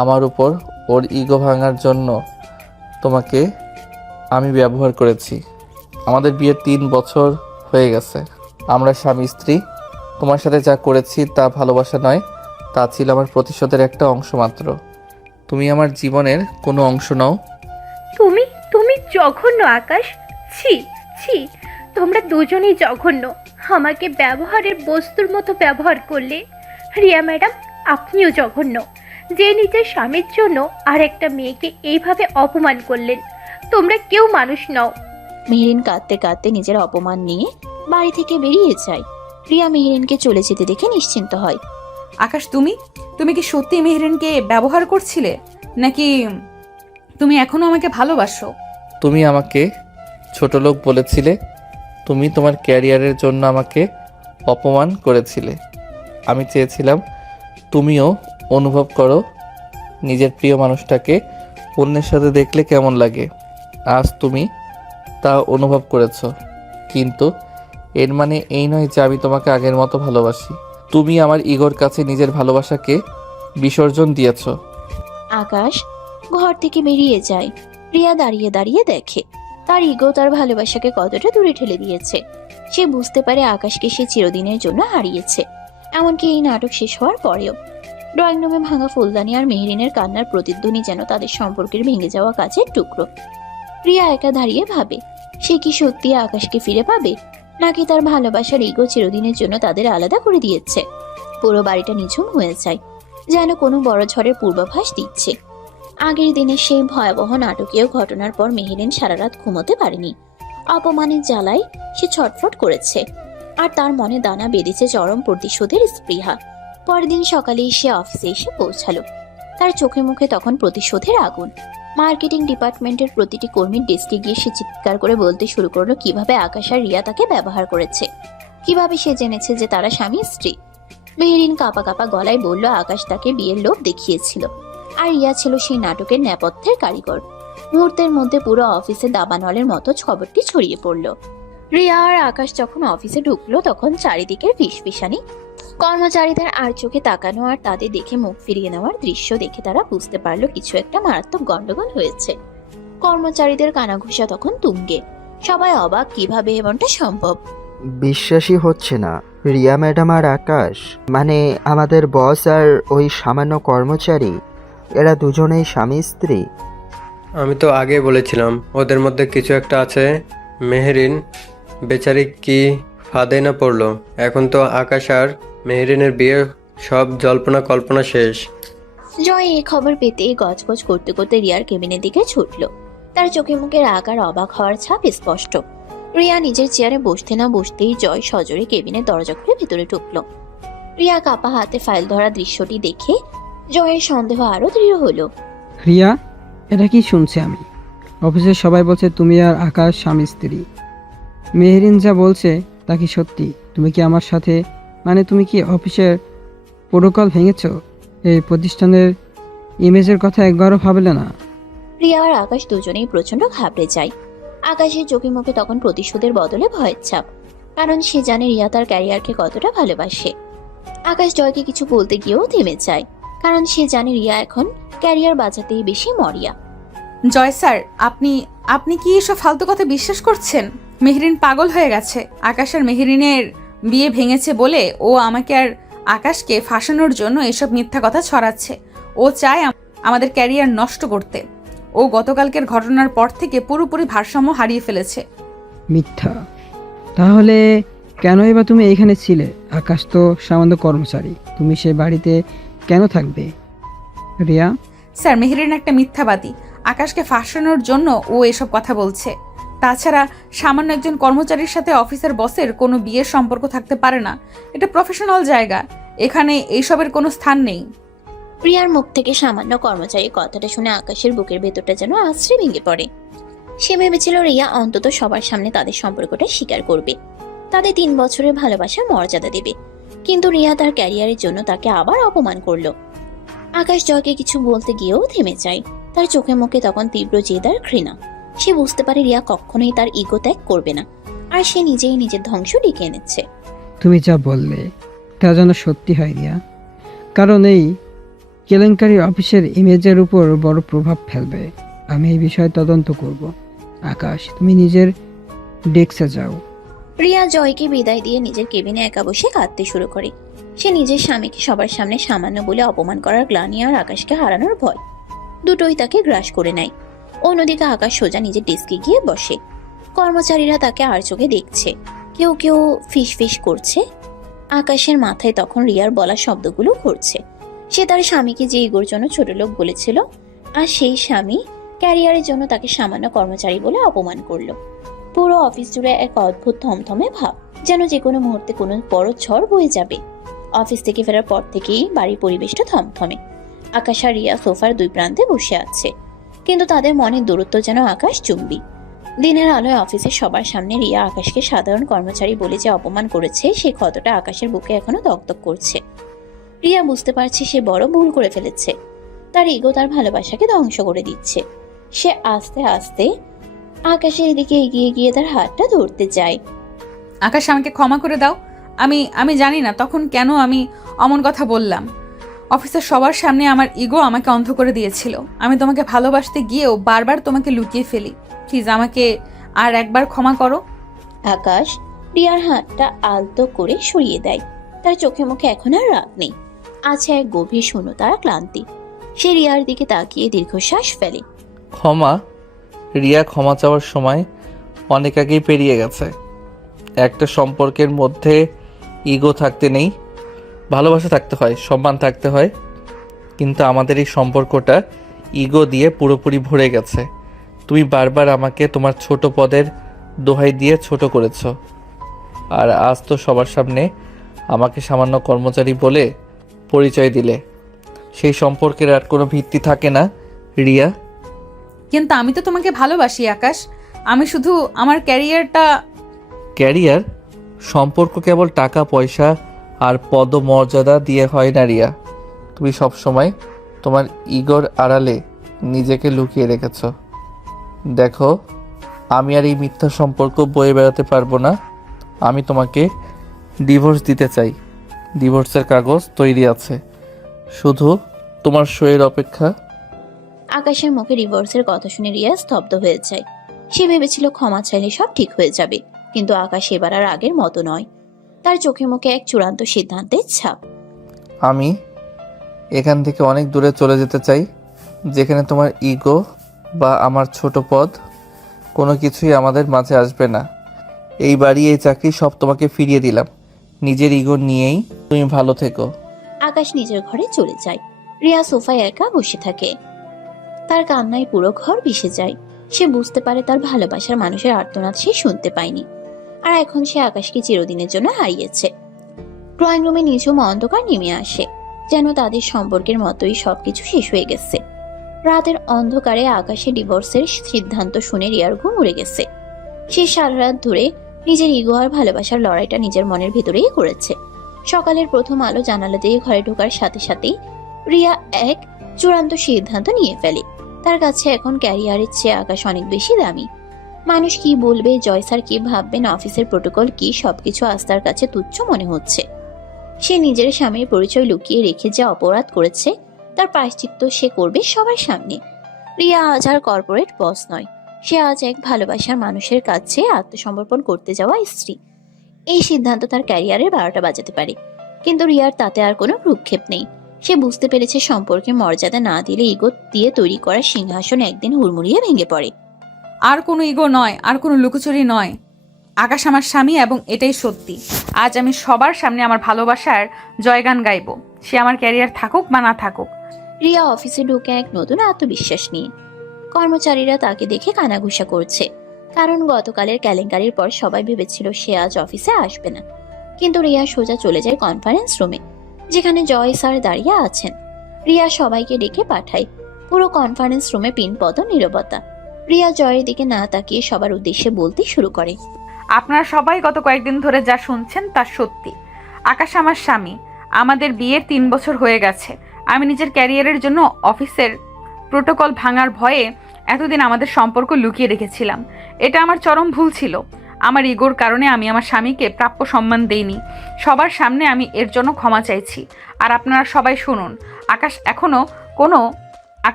আমার উপর ওর ইগো ভাঙার জন্য তোমাকে আমি ব্যবহার করেছি। আমাদের বিয়ের 3 বছর হয়ে গেছে, আমরা স্বামী স্ত্রী। তোমার সাথে যা করেছি তা ভালোবাসা নয়, তা ছিল আমার প্রতিশোধের একটা অংশ মাত্র। তুমি আমার জীবনের কোনো অংশ নও। তুমি তুমি জঘন্য আকাশ। ছি ছি, তোমরা দুজনেই জঘন্য। আমাকে ব্যবহারের বস্তুর মতো ব্যবহার করলে। রিয়া ম্যাডাম, আপনিও জঘন্য, যে নিজের স্বামীর জন্য আর একটা মেয়েকে এইভাবে অপমান করলেন। তোমরা কেউ মানুষ নও। মেহেরিন কাঁদতে কাঁদতে নিজের অপমান নিয়ে বাড়ি থেকে বেরিয়ে যায়। রিয়া মেহেরিনকে চলে যেতে দেখে নিশ্চিন্ত হয়। আকাশ, তুমি তুমি কি সত্যি মেহেরিনকে ব্যবহার করছিলে, নাকি তুমি এখনো আমাকে ভালোবাসো? তুমি আমাকে ছোট লোক বলেছিলে, তুমি তোমার ক্যারিয়ারের জন্য আমাকে অপমান করেছিলে। আমি চেয়েছিলাম তুমিও অনুভব করো নিজের প্রিয় মানুষটাকে অন্যের সাথে দেখলে কেমন লাগে। আজ তুমি তা অনুভব করেছো, কিন্তু এর মানে এই নয় যে আমি তোমাকে আগের মতো ভালোবাসি। তুমি আমার ইগোর কাছে নিজের ভালোবাসাকে বিসর্জন দিয়েছো। আকাশ ঘর থেকে বেরিয়ে যায়। রিয়া দাঁড়িয়ে দাঁড়িয়ে দেখে তার ইগো তার ভালোবাসাকে কতটা দূরে ঠেলে দিয়েছে। সে বুঝতে পারে আকাশকে সে চিরদিনের জন্য হারিয়েছে, এমনকি এই নাটক শেষ হওয়ার পরেও। ড্রয়িং রুমে ভাঙা ফুলদানি আর মেহরিনের কান্নার প্রতিধ্বনি যেন তাদের সম্পর্কের ভেঙে যাওয়া কাচের টুকরো। রিয়া একা দাঁড়িয়ে ভাবে, সে কি সত্যি আকাশকে ফিরে পাবে, নাকি তার ভালোবাসার ইগো চিরদিনের জন্য তাদের আলাদা করে দিয়েছে। পুরো বাড়িটা নিঝুম হয়ে যায়, যেন কোনো বড় ঝড়ের পূর্বাভাস দিচ্ছে। আগের দিনের সেই ভয়াবহ নাটকীয় ঘটনার পর মেহেরিন সারা রাত ঘুমোতে পারেনি। অপমানের জ্বালায় সে ছটফট করেছে, আর তার মনে দানা বেঁধেছে চরম প্রতিশোধের স্পৃহা। পরের দিন সকালেই সে অফিসে এসে পৌঁছালো। তার চোখে মুখে তখন প্রতিশোধের আগুন। মার্কেটিং ডিপার্টমেন্টের প্রতিটি কর্মীর ডেস্কে গিয়ে সে চিৎকার করে বলতে শুরু করলো কিভাবে আকাশ আর রিয়া তাকে ব্যবহার করেছে, কিভাবে সে জেনেছে যে তারা স্বামী স্ত্রী। মেহরিন কাঁপা কাঁপা গলায় বলল আকাশ তাকে বিয়ের লোভ দেখিয়েছিল, আর রিয়া ছিল সেই নাটকের নেপথ্যের কারিগর। মুহূর্তের মধ্যে পুরো অফিসে দাবানলের মতো খবরটি ছড়িয়ে পড়ল। রিয়া আর আকাশ যখন অফিসে ঢুকলো তখন চারিদিকের ফিসফিসানি, কর্মচারীদের আর চোখে তাকানো আর তাদের দেখে মুখ ফিরিয়ে নেওয়ার দৃশ্য দেখে তারা বুঝতে পারলো কিছু একটা মারাত্মক গন্ডগোল হয়েছে। কর্মচারীদের কানাঘুষা তখন তুঙ্গে। সবাই অবাক, কিভাবে এমনটা সম্ভব। বিশ্বাসই হচ্ছে না, রিয়া ম্যাডাম আর আকাশ, মানে আমাদের বস আর ওই সামান্য কর্মচারী, এরা দুজনেই স্বামী স্ত্রী। আমি তো আগে বলেছিলাম ওদের মধ্যে কিছু একটা আছে। মেহরিন বেচারি কি ফাঁদে না পড়লো। এখন তো আকাশ আর মেহরিনের বিয়ে সব জল্পনা কল্পনা শেষ। জয় এই খবর পেতে গজগজ করতে করতে রিয়ার কেবিনের দিকে ছুটলো। তার চোখে মুখে রাগ আর অবাক হওয়ার ছাপ স্পষ্ট। রিয়া নিজের চেয়ারে বসতে না বসতেই জয় সজোরে কেবিনের দরজা খুলে ভেতরে ঢুকলো। রিয়া কাপা হাতে ফাইল ধরা দৃশ্যটি দেখে জয়ের সন্দেহ আরো দৃঢ় হলো। রিয়া, এটা কি শুনছি আমি? অফিসের সবাই বলছে তুমি আর আকাশ স্বামী স্ত্রী। মেহরিন যা বলছে তা কি সত্যি? তুমি কি আমার সাথে, মানে তুমি কি অফিসের প্রোটোকল ভেঙেছো? এই প্রতিষ্ঠানের ইমেজের কথা একবারও ভাবলে না? রিয়া আর আকাশ দুজনেই প্রচন্ড ঘাবড়ে যায়। আকাশের চোখে মুখে তখন প্রতিশোধের বদলে ভয়ের ছাপ, কারণ সে জানে রিয়া তার ক্যারিয়ারকে কতটা ভালোবাসে। আকাশ জয়কে কিছু বলতে গিয়েও থেমে যায়, কারণ সে জানে রিয়া এখন ক্যারিয়ার বাঁচাতেই বেশি মরিয়া। জয় স্যার, আপনি আপনি কি এসব ফালতু কথা বিশ্বাস করছেন? মেহরিন পাগল হয়ে গেছে। আকাশ আর মেহরিনের বিয়ে ভেঙেছে বলে ও আমাকে আর আকাশকে ফাঁসানোর জন্য এসব মিথ্যা কথা ছড়াচ্ছে। ও চায় আমাদের ক্যারিয়ার নষ্ট করতে। ও গতকালকের ঘটনার পর থেকে পুরোপুরি ভারসাম্য হারিয়ে ফেলেছে। মিথ্যা? তাহলে কেনই বা তুমি এইখানে ছিলে? আকাশ তো সামান্য কর্মচারী, তুমি সে বাড়িতে কেন থাকবে? রিয়া, স্যার, মেহরিন একটা মিথ্যাবাদী। আকাশকে ফাঁসানোর জন্য ও এসব কথা বলছে। তাছাড়া সামান্য একজন কর্মচারীর সাথে অফিসের বসের কোনো বিয়ের সম্পর্ক থাকতে পারে না। এটা প্রফেশনাল জায়গা, এখানে এইসবের কোনো স্থান নেই। রিয়ার মুখ থেকে সামান্য কর্মচারী কথাটা শুনে আকাশের বুকের ভেতরটা যেন আছড়ে ভেঙে পড়ে। সে ভেবেছিল রিয়া অন্তত সবার সামনে তাদের সম্পর্কটা স্বীকার করবে, তাদের 3 বছরের ভালোবাসার মর্যাদা দেবে। কিন্তু রিয়া তার ক্যারিয়ারের জন্য তাকে আবার অপমান করলো। আকাশ জয়কে কিছু বলতে গিয়েও থেমে যায়। তার চোখে মুখে তখন তীব্র জেদ আর ঘৃণা। সে বুঝতে পারে রিয়া কখনোই তার ইগো ত্যাগ করবে না, আর সে নিজেই নিজের ধ্বংস ডেকে এনেছে। তুমি যা বললে তা যেন সত্যি হয় রিয়া, কারণ এই কেলেঙ্কারি অফিসের ইমেজের উপর বড় প্রভাব ফেলবে। আমি এই বিষয়ে তদন্ত করব। আকাশ, তুমি নিজের ডেস্কে যাও। রিয়া জয়কে বিদায় দিয়ে নিজের কেবিনে একা বসে কাঁদতে শুরু করে। সে নিজের স্বামীকে সবার সামনে সামান্য বলে অপমান করার গ্লানি আর আকাশকে হারানোর ভয় দুটোই তাকে গ্রাস করে নেয়। অন্যদিকে আকাশ সোজা নিজের ডেস্কে গিয়ে বসে। কর্মচারীরা তাকে আর চোখে দেখছে, কেউ কেউ ফিস ফিস করছে। আকাশের মাথায় তখন রিয়ার বলা শব্দগুলো ঘুরছে। সে তার স্বামীকে যে ইগোর জন্য ছোট লোক বলেছিল, আর সেই স্বামী ক্যারিয়ারের জন্য তাকে সামান্য কর্মচারী বলে অপমান করলো। পুরো অফিস জুড়ে এক অদ্ভুত থমথমে ভাব, যেন যে কোনো মুহূর্তে কোনো বড় ঝড় বয়ে যাবে। অফিস থেকে ফেরার পর থেকেই বাড়ির পরিবেশটা থমথমে। আকাশ আর রিয়া সোফার 2 প্রান্তে বসে আছে, কিন্তু তাদের মনের দূরত্ব যেন আকাশ চুম্বি। দিনের আলোয় অফিসের সবার সামনে রিয়া আকাশকে সাধারণ কর্মচারী বলে যে অপমান করেছে, সেই ক্ষতটা আকাশের বুকে এখনো দগদগ করছে। রিয়া বুঝতে পারছে সে বড় ভুল করে ফেলেছে। তার ইগো তার ভালোবাসাকে ধ্বংস করে দিচ্ছে। সে আস্তে আস্তে আকাশের দিকে এগিয়ে গিয়ে তার হাতটা ধরতে চায়। আকাশ, আমাকে ক্ষমা করে দাও। আমি জানি না তখন কেন আমি অমন কথা বললাম। অফিসের সবার সামনে আমার ইগো আমাকে অন্ধ করে দিয়েছিল। আমি তোমাকে ভালোবাসতে গিয়েও বারবার তোমাকে লুকিয়ে ফেলি। প্লিজ আমাকে আর একবার ক্ষমা করো। আকাশ রিয়ার হাতটা আলতো করে সরিয়ে দেয়। তার চোখে মুখে এখন আর রাগ নেই, আছে এক গভীর শূন্যতা আর ক্লান্তি। সে রিয়ার দিকে তাকিয়ে দীর্ঘশ্বাস ফেলে। ক্ষমা? রিয়া ক্ষমা চাওয়ার সময় অনেক আগেই পেরিয়ে গেছে। একটা সম্পর্কের মধ্যে ইগো থাকতে নেই, ভালোবাসা থাকতে হয়, সম্মান থাকতে হয়। কিন্তু আমাদের এই সম্পর্কটা ইগো দিয়ে পুরোপুরি ভরে গেছে। তুমি বারবার আমাকে তোমার ছোট পদের দোহাই দিয়ে ছোট করেছো, আর আজ তো সবার সামনে আমাকে সামান্য কর্মচারী বলে পরিচয় দিলে। সেই সম্পর্কের আর কোনো ভিত্তি থাকে না রিয়া। কিন্তু আমি তো তোমাকে ভালোবাসি আকাশ। আমি শুধু আমার ক্যারিয়ার? সম্পর্ক কেবল টাকা পয়সা আর পদমর্যাদা দিয়ে হয় না রিয়া। তুমি সবসময় তোমার ইগোর আড়ালে নিজেকে লুকিয়ে রেখেছ। দেখো, আমি আর এই মিথ্যা সম্পর্ক বয়ে বেড়াতে পারবো না। আমি তোমাকে ডিভোর্স দিতে চাই। ডিভোর্সের কাগজ তৈরি আছে, শুধু তোমার সইয়ের অপেক্ষা। আকাশের মুখে ডিভোর্সের কথা শুনে রিয়া স্তব্ধ হয়ে যায়। সে ভেবেছিল ক্ষমা চাইলে সব ঠিক হয়ে যাবে, কিন্তু আকাশ এবার আর আগের মতো নয়। তার চোখে মুখে এক চূড়ান্ত সিদ্ধান্তের ছাপ। আমি এখান থেকে অনেক দূরে চলে যেতে চাই, যেখানে তোমার ইগো বা আমার ছোট পদ কোনো কিছুই আমাদের মাঝে আসবে না। এই বাড়ি, এই চাকরি সব তোমাকে ফিরিয়ে দিলাম। নিজের ইগো নিয়েই তুমি ভালো থেকো। আকাশ নিজের ঘরে চলে যায়। রিয়া সোফায় একা বসে থাকে। তার কান্নায় পুরো ঘর ভেসে যায়। সে বুঝতে পারে তার ভালোবাসার মানুষের আর্তনাদ সে শুনতে পায়নি, আর এখন সে আকাশকে চিরদিনের জন্য হারিয়েছে। ড্রয়িং রুমে নিঝুম অন্ধকার নেমে আসে, যেন তাদের সম্পর্কের মতোই সবকিছু শেষ হয়ে গেছে। রাতের অন্ধকারে আকাশে ডিভোর্সের সিদ্ধান্ত শুনে রিয়ার ঘুম উড়ে গেছে। সে সারা রাত ধরে নিজের ইগো আর ভালোবাসার লড়াইটা নিজের মনের ভেতরেই করেছে। সকালের প্রথম আলো জানালা দিয়ে ঘরে ঢোকার সাথে সাথেই রিয়া এক চূড়ান্ত সিদ্ধান্ত নিয়ে ফেলে। তার কাছে এখন ক্যারিয়ারের চেয়ে আকাশ অনেক বেশি দামি। মানুষ কি বলবে, জয় স্যার কি ভাববেন, অফিসের প্রোটোকল কি, সবকিছু আজ তার কাছে তুচ্ছ মনে হচ্ছে। সে নিজের স্বামীর পরিচয় লুকিয়ে রেখে যা অপরাধ করেছে, তার প্রায়শ্চিত্ত সে করবে সবার সামনে। রিয়া আজ আর কর্পোরেট বস নয়, সে আজ এক ভালোবাসার মানুষের কাছে আত্মসমর্পণ করতে যাওয়া স্ত্রী। এই সিদ্ধান্ত তার ক্যারিয়ারের 12টা বাজাতে পারে, কিন্তু রিয়ার তাতে আর কোনো ভ্রুক্ষেপ নেই। সে বুঝতে পেরেছে সম্পর্কে মর্যাদা না দিলে ইগো দিয়ে তৈরি করা সিংহাসন একদিন হুড়মুড়িয়ে ভেঙে পড়ে। আর কোনো ইগো নয়, আর কোনো লুকোচুরি নয়। আকাশ আমার স্বামী এবং এটাই সত্যি। আজ আমি সবার সামনে আমার ভালোবাসার জয়গান গাইব, সে আমার ক্যারিয়ার থাকুক বা না থাকুক। রিয়া অফিসে ঢুকে এক নতুন আত্মবিশ্বাস নিয়ে। কর্মচারীরা তাকে দেখে কানাঘুষা করছে, কারণ গতকালের কেলেঙ্কারির পর সবাই ভেবেছিল সে আজ অফিসে আসবে না। কিন্তু রিয়া সোজা চলে যায় কনফারেন্স রুমে, যেখানে জয় স্যার দাঁড়িয়ে আছেন। রিয়া সবাইকে ডেকে পাঠায়। পুরো কনফারেন্স রুমে পিনপদ নীরবতা। রিয়া জয়ের দিকে না তাকিয়ে সবার উদ্দেশ্যে বলতে শুরু করে। আপনারা সবাই গত কয়েকদিন ধরে যা শুনছেন তা সত্যি। আকাশ আমার স্বামী। আমাদের বিয়ের 3 বছর হয়ে গেছে। আমি নিজের ক্যারিয়ারের জন্য অফিসের প্রোটোকল ভাঙার ভয়ে এতদিন আমাদের সম্পর্ক লুকিয়ে রেখেছিলাম। এটা আমার চরম ভুল ছিল। আমার ইগোর কারণে আমি আমার স্বামীকে প্রাপ্য সম্মান দেইনি। সবার সামনে আমি এর জন্য ক্ষমা চাইছি। আর আপনারা সবাই শুনুন, আকাশ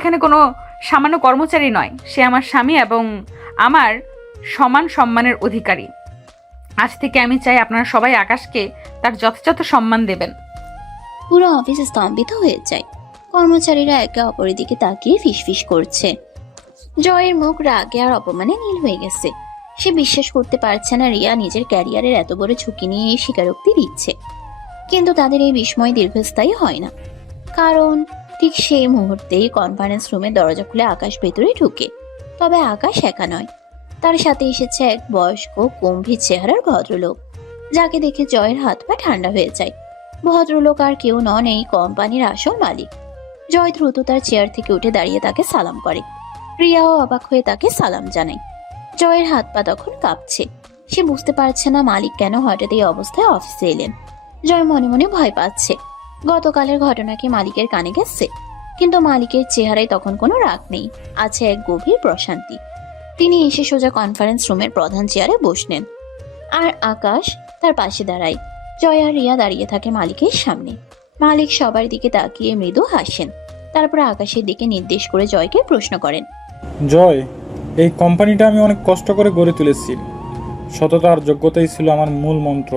এখানে কোনো সামান্য কর্মচারী নয়। সে আমার স্বামী এবং আমার সমান সম্মানের অধিকারী। আজ থেকে আমি চাই আপনারা সবাই আকাশকে তার যথাযথ সম্মান দেবেন। পুরো অফিস স্তম্ভিত হয়ে যায়। কর্মচারীরা একে অপরের দিকে তাকিয়ে ফিসফিস করছে। জয়ের মুখ রাগে আর অপমানে নীল হয়ে গেছে। সে বিশ্বাস করতে পারছে না রিয়া নিজের ক্যারিয়ারের এত বড় ঝুঁকি নিয়ে এই স্বীকারোক্তি দিচ্ছে। কিন্তু তাদের এই বিস্ময় দীর্ঘস্থায়ী হয় না, কারণ ঠিক সেই মুহূর্তেই কনফারেন্স রুমের দরজা খুলে আকাশ ভেতরে ঢুকে। তবে আকাশ একা নয়, তার সাথে এসেছে এক বয়স্ক গম্ভীর চেহারার ভদ্রলোক, যাকে দেখে জয়ের হাত পা ঠান্ডা হয়ে যায়। ভদ্রলোক আর কেউ নন, এই কোম্পানির আসল মালিক। জয় দ্রুত তার চেয়ার থেকে উঠে দাঁড়িয়ে তাকে সালাম করে। রিয়াও অবাক হয়ে তাকে সালাম জানায়। জয়ের হাত পা তখন কাঁপছে। সে বুঝতে পারছে না মালিক কেন হঠাৎ এই অবস্থায় অফিসে এলেন। জয় মনে মনে ভয় পাচ্ছে। গতকালের ঘটনা কি মালিকের কানে গেছে? কিন্তু মালিকের চেহারায় তখন কোনো রাগ নেই, আছে এক গভীর প্রশান্তি। তিনি এসে সোজা কনফারেন্স রুমের প্রধান চেয়ারে বসলেন, আর আকাশ তার পাশে দাঁড়ায়। জয় আর রিয়া দাঁড়িয়ে থাকে মালিকের সামনে। মালিক সবার দিকে তাকিয়ে মৃদু হাসেন, তারপর আকাশের দিকে নির্দেশ করে জয়কে প্রশ্ন করেন। জয়, এই কোম্পানিটা আমি অনেক কষ্ট করে গড়ে তুলেছি। সততা আর যোগ্যতাই ছিল আমার মূল মন্ত্র।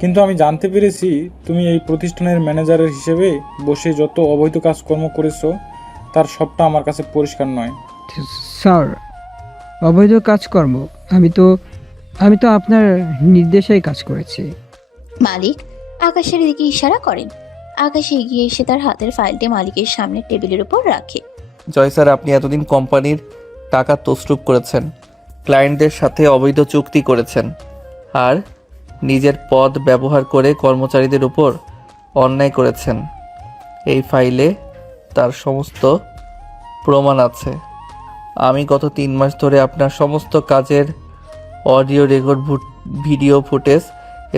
কিন্তু আমি জানতে পেরেছি তুমি এই প্রতিষ্ঠানের ম্যানেজারের হিসেবে বসে যত অবৈধ কাজকর্ম করেছো তার সবটা আমার কাছে পরিষ্কার নয়। স্যার, অবৈধ কাজকর্ম আমি তো আপনার নির্দেশেই কাজ করেছি। মালিক আকাশের দিকে ইশারা করেন। আকাশ এগিয়ে এসে তার হাতের ফাইলটি মালিকের সামনে টেবিলের উপর রাখে। জয় স্যার, আপনি এতদিন কোম্পানির টাকা তছরূপ করেছেন, ক্লায়েন্টদের সাথে অবৈধ চুক্তি করেছেন, আর নিজের পদ ব্যবহার করে কর্মচারীদের উপর অন্যায় করেছেন। এই ফাইলে তার সমস্ত প্রমাণ আছে। আমি গত 3 মাস ধরে আপনার সমস্ত কাজের অডিও রেকর্ড, ভিডিও ফুটেজ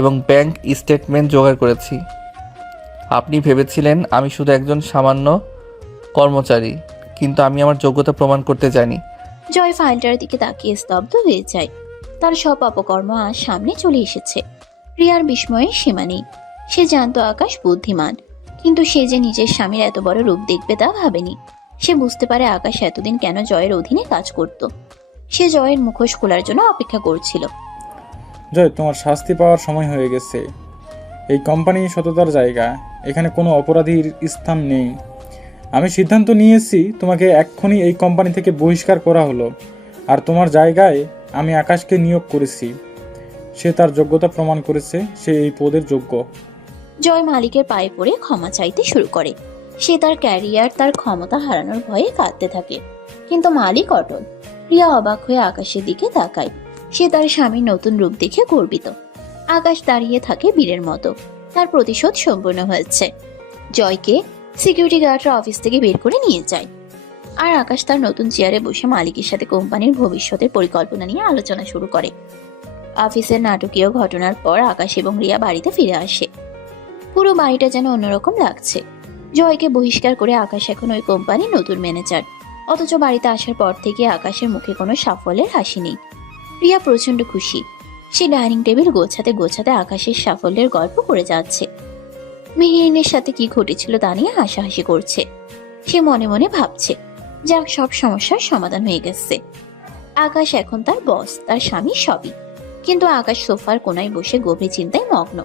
এবং ব্যাংক স্টেটমেন্ট জোগাড় করেছি। আপনি ভেবেছিলেন আমি শুধু একজন সামান্য কর্মচারী, কিন্তু আমি আমার যোগ্যতা প্রমাণ করতে জানি। জয় ফাইলটার দিকে তাকিয়ে স্তব্ধ হয়ে যায়। তার সব অপকর্ম আজ সামনে চলে এসেছে। রিয়ার বিস্ময়ের সীমা নেই। সে জানতো আকাশ বুদ্ধিমান, কিন্তু সে যে নিজের স্বামীর এত বড় রূপ দেখবে তা ভাবেনি। সে বুঝতে পারে আকাশ এতদিন কেন জয়ের অধীনে কাজ করত। সে জয়ের মুখোশ খোলার জন্য অপেক্ষা করছিল। জয়, তোমার শাস্তি পাওয়ার সময় হয়ে গেছে। এই কোম্পানি সততার জায়গা, এখানে কোনো অপরাধীর স্থান নেই। আমি সিদ্ধান্ত নিয়েছি তোমাকে এক্ষুনি এই কোম্পানি থেকে বহিষ্কার করা হলো, আর তোমার জায়গায় আমি আকাশকে নিয়োগ করেছি। সে তার যোগ্যতা প্রমাণ করেছে, সে এই পদের যোগ্য। জয় মালিকের পায়ে পড়ে ক্ষমা চাইতে শুরু করে। সে তার ক্যারিয়ার, তার ক্ষমতা হারানোর ভয়ে কাঁদতে থাকে, কিন্তু মালিক অটল। রিয়া অবাক হয়ে আকাশের দিকে তাকায়। সে তার স্বামীর নতুন রূপ দেখে গর্বিত। আকাশ দাঁড়িয়ে থাকে বীরের মতো। তার প্রতিশোধ সম্পূর্ণ হয়েছে। জয়কে সিকিউরিটি গার্ডরা অফিস থেকে বের করে নিয়ে যায়, আর আকাশ তার নতুন চেয়ারে বসে মালিকের সাথে কোম্পানির ভবিষ্যতের পরিকল্পনা নিয়ে আলোচনা শুরু করে। অফিসের নাটকীয় ঘটনার পর আকাশ এবং রিয়া বাড়িতে ফিরে আসে। পুরো বাড়িটা যেন অন্যরকম লাগছে। জয়কে বহিষ্কার করে আকাশ এখন ওই কোম্পানির নতুন ম্যানেজার। অথচ বাড়িতে আসার পর থেকে আকাশের মুখে কোনো সাফল্যের হাসি নেই। রিয়া প্রচন্ড খুশি। সে ডাইনিং টেবিল গোছাতে গোছাতে আকাশের সাফল্যের গল্প করে যাচ্ছে। মেহেরিনের সাথে কি ঘটেছিল তা নিয়ে হাসাহাসি করছে। সে মনে মনে ভাবছে, যাক, সব সমস্যার সমাধান হয়ে গেছে। আকাশ এখন তার বস, তার স্বামী সবই। কিন্তু আকাশ সোফার কোনায় বসে গভীর চিন্তায় মগ্ন।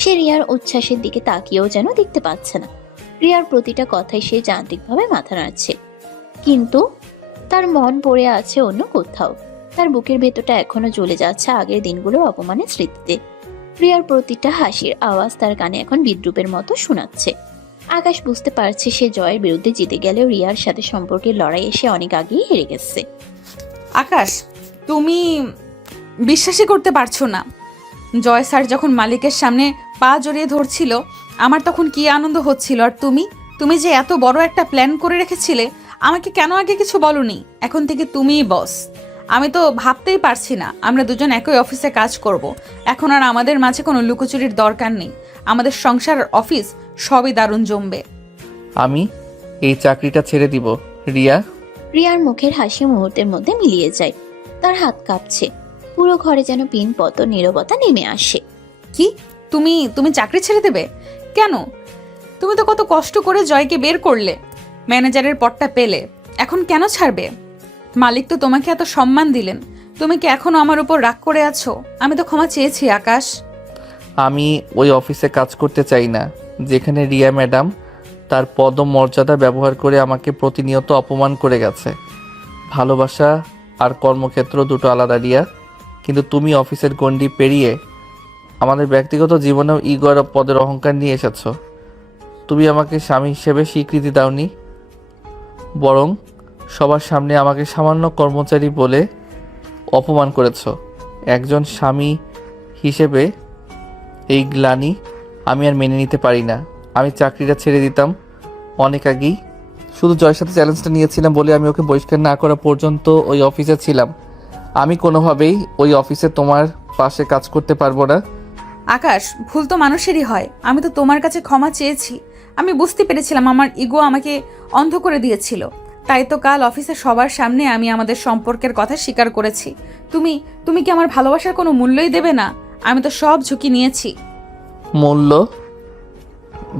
সে রিয়ার উচ্ছ্বাসের দিকে তাকিয়েও যেন দেখতে পাচ্ছে না। রিয়ার প্রতিটা কথায় সে যান্ত্রিকভাবে মাথা নাড়ছে, কিন্তু তার মন পড়ে আছে অন্য কোথাও। তার বুকের ভেতরটা এখনো জ্বলে যাচ্ছে আগের দিনগুলোর অপমানের স্মৃতিতে। রিয়ার প্রতিটা হাসির আওয়াজ তার কানে এখন বিদ্রুপের মতো শোনাচ্ছে। আকাশ বুঝতে পারছে সে জয়ের বিরুদ্ধে জিতে গেলেও রিয়ার সাথে সম্পর্কের লড়াইয়ে সে অনেক আগেই হেরে গেছে। আকাশ, তুমি বিশ্বাসই করতে পারছো না, জয় স্যার যখন মালিকের সামনে পা জড়িয়ে ধরছিল আমার তখন কি আনন্দ হচ্ছিল। আর তুমি যে এত বড় একটা প্ল্যান করে রেখেছিলে, আমাকে কেন আগে কিছু বলনি? এখন থেকে তুমিই বস। আমি তো ভাবতেই পারছি না আমরা দুজন একই অফিসে কাজ করব। এখন আর আমাদের মাঝে কোনো লুকোচুরির দরকার নেই। আমাদের সংসার আর অফিস সবই দারুণ জমবে। আমি এই চাকরিটা ছেড়ে দিব, রিয়া। রিয়ার মুখের হাসি মুহূর্তের মধ্যে মিলিয়ে যায়। তার হাত কাঁপছে। পুরো ঘরে যেন পিনপত নীরবতা নেমে আসে। কি, তুমি চাকরি ছেড়ে দেবে? কেন? তুমি তো কত কষ্ট করে জয়কে বের করলে, ম্যানেজারের পদটা পেলে, এখন কেন ছাড়বে? মালিক তো তোমাকে এত সম্মান দিলেন, তুমি কি এখনো আমার উপর রাগ করে আছো? আমি তো ক্ষমা চেয়েছি আকাশ। আমি ওই অফিসে কাজ করতে চাই না যেখানে রিয়া ম্যাডাম তার পদ ও মর্যাদা ব্যবহার করে আমাকে প্রতিনিয়ত অপমান করে গেছে। ভালোবাসা আর কর্মক্ষেত্র দুটো আলাদা, রিয়া। কিন্তু তুমি অফিসের গণ্ডি পেরিয়ে আমাদের ব্যক্তিগত জীবনেও ইগো আর পদের অহংকার নিয়ে এসেছো। তুমি আমাকে স্বামী হিসেবে স্বীকৃতি দাওনি, বরং সবার সামনে আমাকে সামান্য কর্মচারী বলে অপমান করেছো। একজন স্বামী হিসেবে এই গ্লানি আমি আর মেনে নিতে পারি না। আমি চাকরিটা ছেড়ে দিতাম অনেক আগেই। শুধু জয়ের সাথে চ্যালেঞ্জটা নিয়েছিলাম বলে আমি ওকে বহিষ্কার না করা পর্যন্ত ওই অফিসে ছিলাম। আমি কোনোভাবেই ওই অফিসে তোমার পাশে কাজ করতে পারবো না। আকাশ, ভুল তো মানুষেরই হয়। আমি তো তোমার কাছে ক্ষমা চেয়েছি। আমি বুঝতে পেরেছিলাম আমার ইগো আমাকে অন্ধ করে দিয়েছিল। তাই তো কাল অফিসে সবার সামনে আমি আমাদের সম্পর্কের কথা স্বীকার করেছি। তুমি তুমি কি আমার ভালোবাসার কোনো মূল্যই দেবে না? আমি তো সব ঝুঁকি নিয়েছি। মূল্য?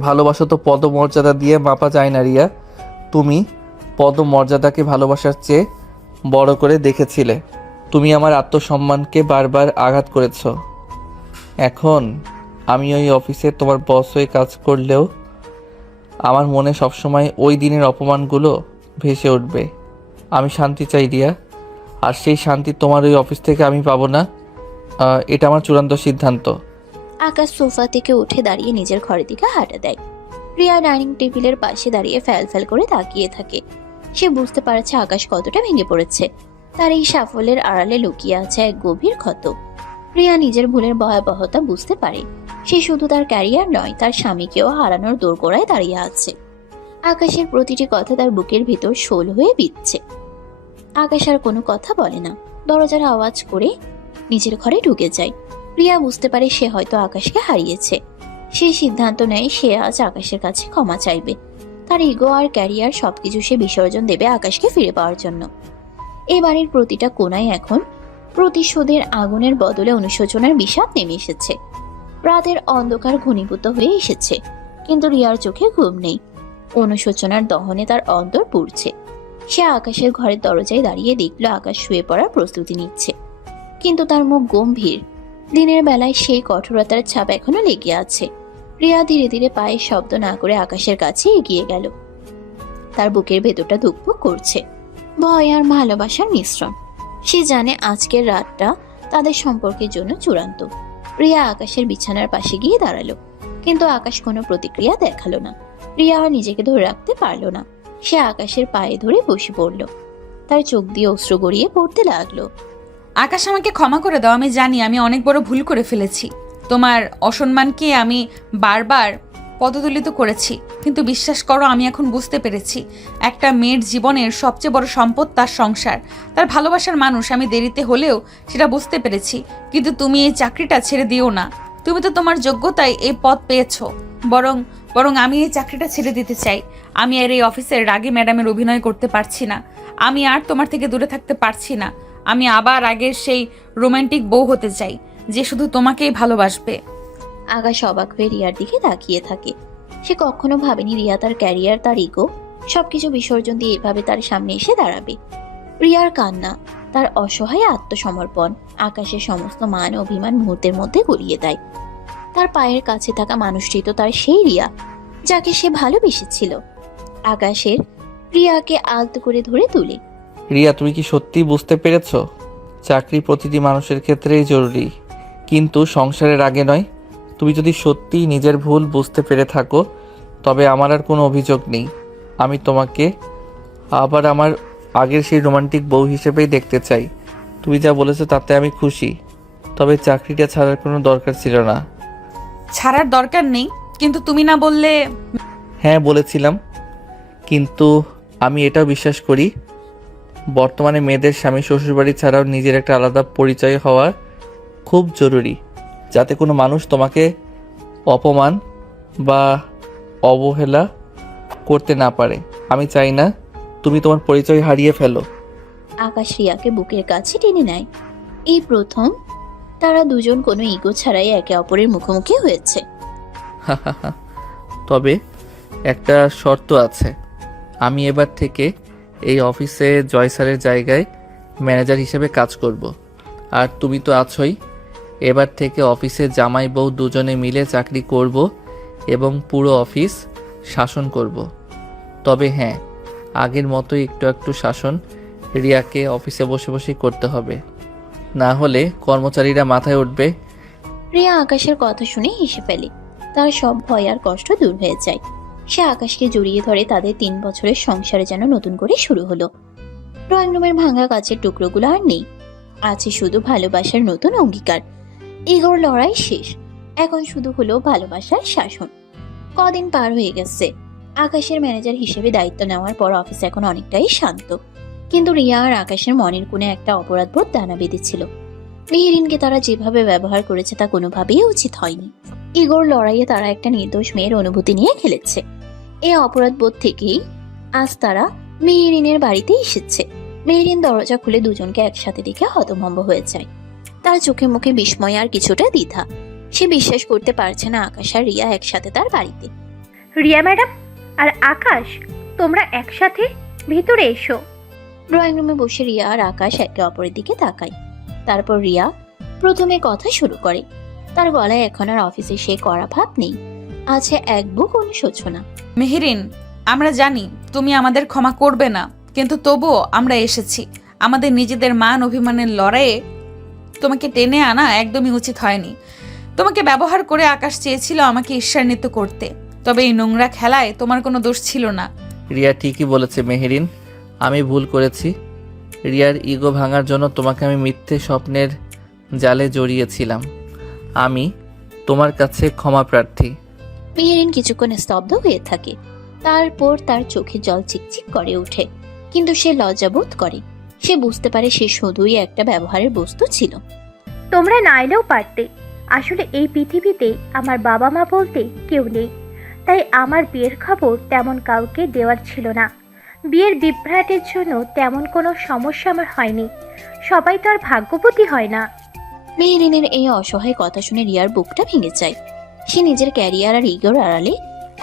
ভালোবাসা তো পদমর্যাদা দিয়ে মাপা যায় না রিয়া। তুমি পদমর্যাদাকে ভালোবাসার চেয়ে বড় করে দেখেছিলে। তুমি আমার আত্মসম্মানকে বারবার আঘাত করেছ। এখন আমি ওই অফিসে তোমার বস হয়ে কাজ করলেও আমার মনে সবসময় ওই দিনের অপমানগুলো ভেসে উঠবে। আমি শান্তি চাই রিয়া, আর সেই শান্তি তোমার ওই অফিস থেকে আমি পাবো না। এটা আমার চূড়ান্ত সিদ্ধান্ত। আকাশ সোফা থেকে উঠে দাঁড়িয়ে নিজের ঘরের দিকে হাঁটা দেয়। রিয়া ডাইনিং টেবিলের পাশে দাঁড়িয়ে ফ্যাল ফ্যাল করে তাকিয়ে থাকে। সে বুঝতে পারছে আকাশ কতটা ভেঙে পড়েছে। তার এই সাফল্যের আড়ালে লুকিয়ে আছে এক গভীর ক্ষত। রিয়া নিজের ভুলের ভয়াবহতা বুঝতে পারে। সে শুধু তার ক্যারিয়ার নয়, তার স্বামীকেও হারানোর দোরগোড়ায় দাঁড়িয়ে আছে। আকাশের প্রতিটি কথা তার বুকের ভিতর শোল হয়ে বিচ্ছে। আকাশ আর কোনো কথা বলে না, দরজার আওয়াজ করে নিজের ঘরে ঢুকে যায়। রিয়া বুঝতে পারে সে হয়তো আকাশকে হারিয়েছে। সে সিদ্ধান্ত নেয় সে আজ আকাশের কাছে ক্ষমা চাইবে। তার ইগো আর ক্যারিয়ার সবকিছু সে বিসর্জন দেবে আকাশকে ফিরে পাওয়ার জন্য। এই বাড়ির প্রতিটা কোণায় এখন প্রতিশোধের আগুনের বদলে অনুশোচনার বিষাদ নেমে এসেছে। রাতের অন্ধকার ঘনীভূত হয়ে এসেছে, কিন্তু রিয়ার চোখে ঘুম নেই। অনুশোচনার দহনে তার অন্তর পুড়ছে। সে আকাশের ঘরের দরজায় দাঁড়িয়ে দেখল আকাশ শুয়ে পড়ার প্রস্তুতি নিচ্ছে, কিন্তু তার মুখ গম্ভীর। দিনের বেলায় সেই কঠোরতার ছাপ এখনো লেগে আছে। রিয়া ধীরে ধীরে পায়ের শব্দ না করে আকাশের কাছে এগিয়ে গেল। তার বুকের ভেতরটা ধুকপুক করছে, ভয় আর ভালোবাসার মিশ্রণ। সে জানে আজকের রাতটা তাদের সম্পর্কের জন্য চূড়ান্ত। রিয়া আকাশের বিছানার পাশে গিয়ে দাঁড়ালো, কিন্তু আকাশ কোনো প্রতিক্রিয়া দেখালো না। রিয়া আর নিজেকে ধরে রাখতে পারলো না। সে আকাশের পায়ে ধরে বসে পড়ল। তার চোখ দিয়ে অশ্রু গড়িয়ে পড়তে লাগলো। আকাশ, আমাকে ক্ষমা করে দাও। আমি জানি আমি অনেক বড় ভুল করে ফেলেছি। তোমার অসম্মানকে আমি বারবার পদদলিত করেছি, কিন্তু বিশ্বাস করো আমি এখন বুঝতে পেরেছি একটা মেয়ের জীবনের সবচেয়ে বড় সম্পদ তার সংসার, তার ভালোবাসার মানুষ। আমি দেরিতে হলেও সেটা বুঝতে পেরেছি, কিন্তু তুমি এই চাকরিটা ছেড়ে দিও না। তুমি তো তোমার যোগ্যতায় এই পদ পেয়েছো। বরং আমি এই চাকরিটা ছেড়ে দিতে চাই। আমি আর এই অফিসের রাগে ম্যাডামের অভিনয় করতে পারছি না। আমি আর তোমার থেকে দূরে থাকতে পারছি না। আমি আবার আগের সেই রোমান্টিক বউ হতে চাই যে শুধু তোমাকেই ভালোবাসবে। আকাশ অবাক হয়ে রিয়ার দিকে তাকিয়ে থাকে। সে কখনো ভাবেনি রিয়া তার ক্যারিয়ার, তার ইগো সবকিছু বিসর্জন দিয়ে এভাবে তার সামনে এসে দাঁড়াবে। রিয়ার কান্না, তার অসহায় আত্মসমর্পণ আকাশের সমস্ত মান অভিমান মুহূর্তের মধ্যে গড়িয়ে দেয়। তার পায়ের কাছে থাকা মানুষটি তো তার সেই রিয়া যাকে সে ভালোবেসেছিল। আকাশের রিয়াকে আলতো করে ধরে তুলে। রিয়া, তুমি কি সত্যি বুঝতে পেরেছো? চাকরি প্রতিটি মানুষের ক্ষেত্রেই জরুরি, কিন্তু সংসারের আগে নয়। তুমি যদি সত্যি নিজের ভুল বুঝতে পেরে থাকো, তবে আমার আর কোনো অভিযোগ নেই। আমি তোমাকে আবার আমার আগের সেই রোমান্টিক বউ হিসেবেই দেখতে চাই। তুমি যা বলেছো তাতে আমি খুশি, তবে চাকরিটা ছাড়ার কোনো দরকার ছিল না। ছাড়ার দরকার নেই, কিন্তু তুমি না বললে? হ্যাঁ বলেছিলাম, কিন্তু আমি এটাও বিশ্বাস করি বর্তমানে মেয়েদের স্বামী শ্বশুরবাড়ি ছাড়াও নিজের একটা আলাদা পরিচয় হওয়া খুব জরুরি, যাতে কোনো মানুষ তোমাকে অপমান বা অবহেলা করতে না পারে। আমি চাই না তুমি তোমার পরিচয় হারিয়ে ফেলো। আকাশ রিয়াকে বুকের কাছে টেনে নেয়। এই প্রথম তারা দুজন কোনো ইগো ছাড়াই একে অপরের মুখোমুখি হয়েছে। তবে একটা শর্ত আছে। আমি এবার থেকে এই অফিসে জয় স্যারের জায়গায় ম্যানেজার হিসেবে কাজ করব। আর তুমি তো আছোই। এবার থেকে অফিসে জামাই বউ দুজনে মিলে চাকরি করব এবং পুরো অফিস শাসন করব। তবে হ্যাঁ, আগের মতোই একটু একটু শাসন রিয়াকে অফিসে বসে বসেই করতে হবে, না হলে কর্মচারীরা মাথায় উঠবে। রিয়া আকাশের কথা শুনে হেসে ফেলে। তার সব ভয় আর কষ্ট দূর হয়ে যায়। সে আকাশকে জড়িয়ে ধরে। তাদের 3 বছরের সংসারে যেন নতুন করে শুরু হলো। ড্রয়িং রুমের ভাঙা কাচের টুকরোগুলো আর নেই, আছে শুধু ভালোবাসার নতুন অঙ্গীকার। ইগোর লড়াই শেষ, এখন শুধু হলো ভালোবাসার শাসন। কদিন পার হয়ে গেছে। আকাশের ম্যানেজার হিসেবে দায়িত্ব নেওয়ার পর অফিস এখন অনেকটাই শান্ত, কিন্তু রিয়া আর আকাশের মনের কোণে একটা অপরাধবোধ দানা বেঁধেছিল। মেহেরিনকে তারা যেভাবে ব্যবহার করেছে তা কোনোভাবেই উচিত হয়নি। ইগোর লড়াইয়ে তারা একটা নির্দোষ মেয়ের অনুভূতি নিয়ে খেলেছে। এই অপরাধবোধ থেকেই আজ তারা মেহেরিনের বাড়িতে এসেছে। মেহেরিন দরজা খুলে দুজনকে একসাথে দেখে হতভম্ব হয়ে যায়। তার চোখে মুখে বিস্ময় আর কিছুটা দ্বিধা। সে বিশ্বাস করতে পারছে না আকাশ আর রিয়া একসাথে তার বাড়িতে। রিয়া ম্যাডাম আর আকাশ, তোমরা একসাথে? ভিতরে এসো। ড্রয়িং রুমে বসে রিয়া আর আকাশ একে অপরের দিকে তাকায়। তারপর রিয়া প্রথমে কথা শুরু করে। তার গলায় এখন আর অফিসে সে করা ভাব নেই, আছে এক বুক অনুশোচনা। মেহেরিন, আমরা জানি তুমি আমাদের ক্ষমা করবে না, কিন্তু তবুও আমরা এসেছি। আমাদের নিজেদের মান অভিমানের লড়াইয়ে তোমাকে টেনে আনা একদমই উচিত হয়নি। তোমাকে ব্যবহার করে আকাশ চেয়েছিল আমাকে ঈর্ষান্বিত করতে, তবে এই নোংরা খেলায় তোমার কোনো দোষ ছিল না। রিয়া ঠিকই বলেছে মেহেরিন, আমি ভুল করেছি। রিয়ার ইগো ভাঙার জন্য তোমাকে আমি মিথ্যে স্বপ্নের জালে জড়িয়েছিলাম। আমি তোমার কাছে ক্ষমা প্রার্থী। মেহেরিন কিছুক্ষণ স্তব্ধ হয়ে থাকে। তারপর তার চোখে জল চিকচিক করে ওঠে, কিন্তু সে লজ্জাবোধ করে। সে বুঝতে পারে সে শুধুই একটা ব্যবহারের বস্তু ছিল। তোমরা না এলেও পারতে। আসলে এই পৃথিবীতে আমার বাবা মা বলতে কেউ নেই, তাই আমার বিয়ের খবর তেমন কাউকে দেওয়ার ছিল না। বিয়ের বিভ্রাটের জন্য তেমন কোনো সমস্যা আমার হয়নি। সবাই তো আর ভাগ্যবতী হয় না। মেহেরিনের এই অসহায় কথা শুনে রিয়ার বুকটা ভেঙে যায়। সে নিজের ক্যারিয়ার আর ইগোর আড়ালে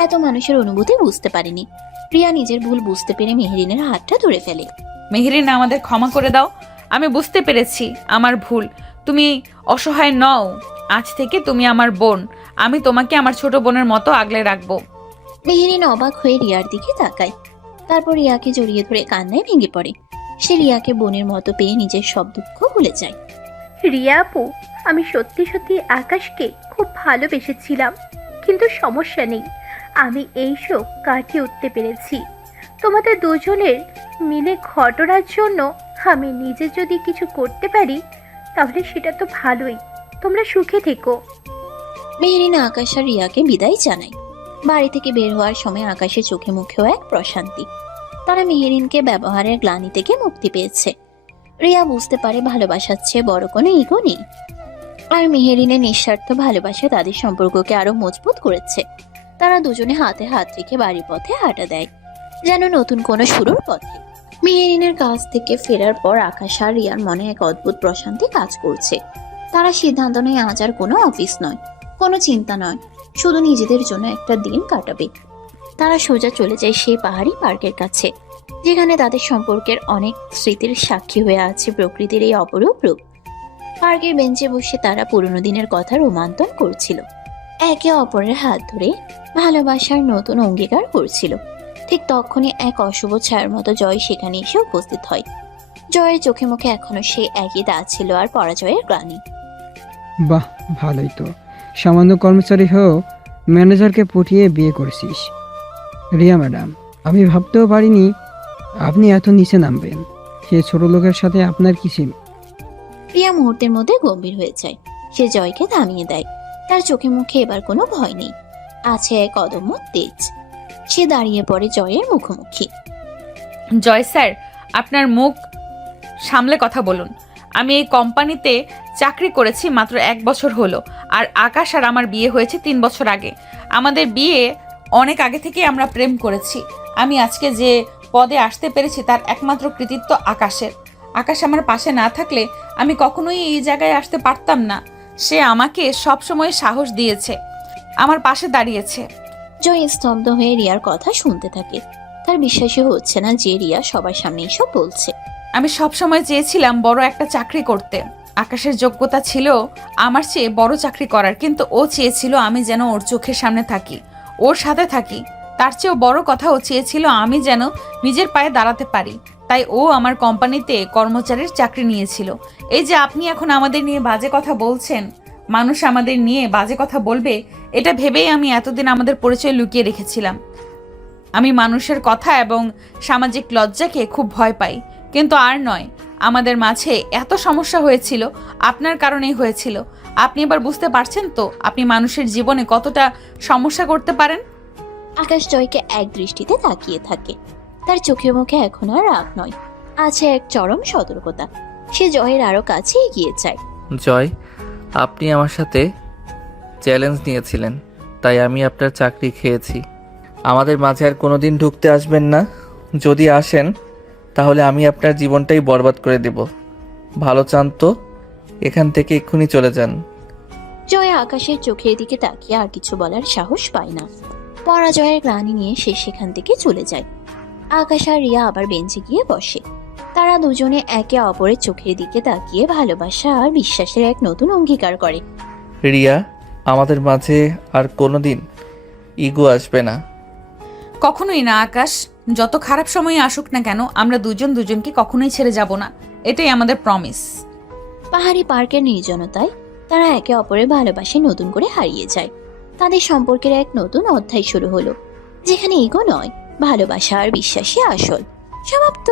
এত মানুষের অনুভূতি বুঝতে পারেনি। রিয়া নিজের ভুল বুঝতে পেরে মেহেরিনের হাতটা ধরে ফেলে। মেহেরিন, আমাদের ক্ষমা করে দাও। আমি বুঝতে পেরেছি আমার ভুল। তুমি অসহায় নও। আজ থেকে তুমি আমার বোন। আমি তোমাকে আমার ছোট বোনের মতো আগলে রাখবো। মেহেরিন অবাক হয়ে রিয়ার দিকে তাকায়। তারপর রিয়াকে জড়িয়ে ধরে কান্নায় ভেঙে পড়ে। সে রিয়াকে বোনের মতো পেয়ে নিজের সব দুঃখ ভুলে যায়। রিয়া আপু, আমি সত্যি সত্যি আকাশকে খুব ভালোবেসেছিলাম, কিন্তু সমস্যা নেই, আমি এই শোক কাটিয়ে উঠতে পেরেছি। তোমাদের দুজনের মিলে ঘটনার জন্য আমি নিজে যদি কিছু করতে পারি তাহলে সেটা তো ভালোই। তোমরা সুখে থেকো। মেহেরিন আকাশ আর রিয়াকে বিদায় জানায়। বাড়ি থেকে বের হওয়ার সময় আকাশের চোখে মুখেও এক প্রশান্তি। তারা মেহেরিনকে ব্যবহারের গ্লানি থেকে মুক্তি পেয়েছে। রিয়া বুঝতে পারে ভালোবাসার চেয়ে বড় কোনো ইগো নেই। আর মেহেরিনের নিঃস্বার্থ ভালোবাসা তাদের সম্পর্ককে আরো মজবুত করেছে। তারা দুজনে হাতে হাত রেখে বাড়ির পথে হাঁটা দেয়, যেন নতুন কোনো শুরুর পথে। মেহেরিনের কাছ থেকে ফেরার পর আকাশ আর রিয়ার মনে এক অদ্ভুত প্রশান্তি কাজ করছে। তারা সিদ্ধান্ত নেয় আজ আর কোনো অফিস নয়, কোনো চিন্তা নয়, শুধু নিজেদের জন্য একটা দিন কাটাবে। তারা সোজা চলে যায় সেই পাহাড়ি পার্কের কাছে, যেখানে তাদের সম্পর্কের অনেক স্মৃতির সাক্ষী হয়ে আছে প্রকৃতির এই অপরূপ রূপ। পার্কের বেঞ্চে বসে তারা পুরনো দিনের কথা রোমান্তন করছিল, একে অপরের হাত ধরে ভালোবাসার নতুন অঙ্গীকার করছিল। ঠিক তখনই এক অশুভ ছায়ার মতো জয় সেখানে এসে উপস্থিত হয়। জয়ের চোখে মুখে এখনো সেই একই দাগ ছিল আর পরাজয়ের গ্লানি। বাহ, ভালোই তো। সামান্য কর্মচারী হয়েও ম্যানেজারকে পটিয়ে বিয়ে করেছিস। রিয়া ম্যাডাম, আমি ভাবতেও পারিনি আপনি এত নিচে নামবেন। সে ছোট লোকের সাথে আপনার কি ছিল? প্রিয়া মুহূর্তের মধ্যে গম্ভীর হয়ে যায়। সে জয়কে থামিয়ে দেয়। তার চোখে মুখে এবার কোনো ভয় নেই, আছে এক অদম্য তেজ। সে দাঁড়িয়ে পড়ে জয়ের মুখোমুখি। জয় স্যার, আপনার মুখ সামলে কথা বলুন। আমি এই কোম্পানিতে চাকরি করেছি মাত্র 1 বছর হলো, আর আকাশ আর আমার বিয়ে হয়েছে 3 বছর আগে। আমাদের বিয়ে অনেক আগে থেকে আমরা প্রেম করেছি। আমি আজকে যে পদে আসতে পেরেছি তার একমাত্র কৃতিত্ব আকাশের। আকাশ আমার পাশে না থাকলে আমি কখনোই এই জায়গায় আসতে পারতাম না। সে আমাকে সবসময় সাহস দিয়েছে, আমার পাশে দাঁড়িয়েছে। জয় স্তব্ধ হয়ে রিয়ার কথা শুনতে থাকে। তার বিশ্বাসই হচ্ছে না যে রিয়া সবার সামনে এসব বলছে। আমি সবসময় চেয়েছিলাম বড় একটা চাকরি করতে। আকাশের যোগ্যতা ছিল আমার চেয়ে বড় চাকরি করার, কিন্তু ও চেয়েছিল আমি যেন ওর চোখের সামনে থাকি, ওর সাথে থাকি। তার চেয়েও বড় কথা, ও চেয়েছিল আমি যেন নিজের পায়ে দাঁড়াতে পারি। তাই ও আমার কোম্পানিতে কর্মচারীর চাকরি নিয়েছিল। এই যে আপনি এখন আমাদের নিয়ে বাজে কথা বলছেন, মানুষ আমাদের নিয়ে বাজে কথা বলবে, এটা ভেবেই আমি এতদিন আমাদের পরিচয় লুকিয়ে রেখেছিলাম। আমি মানুষের কথা এবং সামাজিক লজ্জাকে খুব ভয় পাই, কিন্তু আর নয়। আমাদের মাঝে এত সমস্যা হয়েছিল আপনার কারণেই হয়েছিল। আপনি এবার বুঝতে পারছেন তো আপনি মানুষের জীবনে কতটা সমস্যা করতে পারেন? আকাশ জয়কে এক দৃষ্টিতে তাকিয়ে থাকে। তার চোখে মুখে এখন আর রাগ নয়, আছে এক চরম সতর্কতা। সে জয়ের আরো কাছে এগিয়ে যায়। জয়, আপনি আমার সাথে চ্যালেঞ্জ নিয়েছিলেন, তাই আমি আপনার চাকরি খেয়েছি। আমাদের মাঝে আর কোনোদিন ঢুকতে আসবেন না। যদি আসেন তাহলে আমি আপনার জীবনটাই বরবাদ করে দেব। ভালো চান তো এখান থেকে এক্ষুনি চলে যান। জয় আকাশের চোখের দিকে তাকিয়ে আর কিছু বলার সাহস পায় না। পরাজয়ের গ্লানি নিয়ে সে সেখান থেকে চলে যায়। আকাশ আর রিয়া আবার বেঞ্চে গিয়ে বসে। তারা দুজনে একে অপরের চোখের দিকে তাকিয়ে ভালোবাসা আর বিশ্বাসের এক নতুন অঙ্গীকার করে। রিয়া, আমাদের মাঝে আর কোনোদিন ইগো আসবে না। কখনোই না আকাশ, যত খারাপ সময় আসুক না কেন আমরা দুজন দুজনকে কখনোই ছেড়ে যাব না, এটাই আমাদের প্রমিস। পাহাড়ি পার্কের নির্জনতায় তারা একে অপরের ভালোবাসায় নতুন করে হারিয়ে যায়। তাদের সম্পর্কের এক নতুন অধ্যায় শুরু হলো, যেখানে ইগো নয়, ভালোবাসা আর বিশ্বাসই আসল। সমাপ্ত।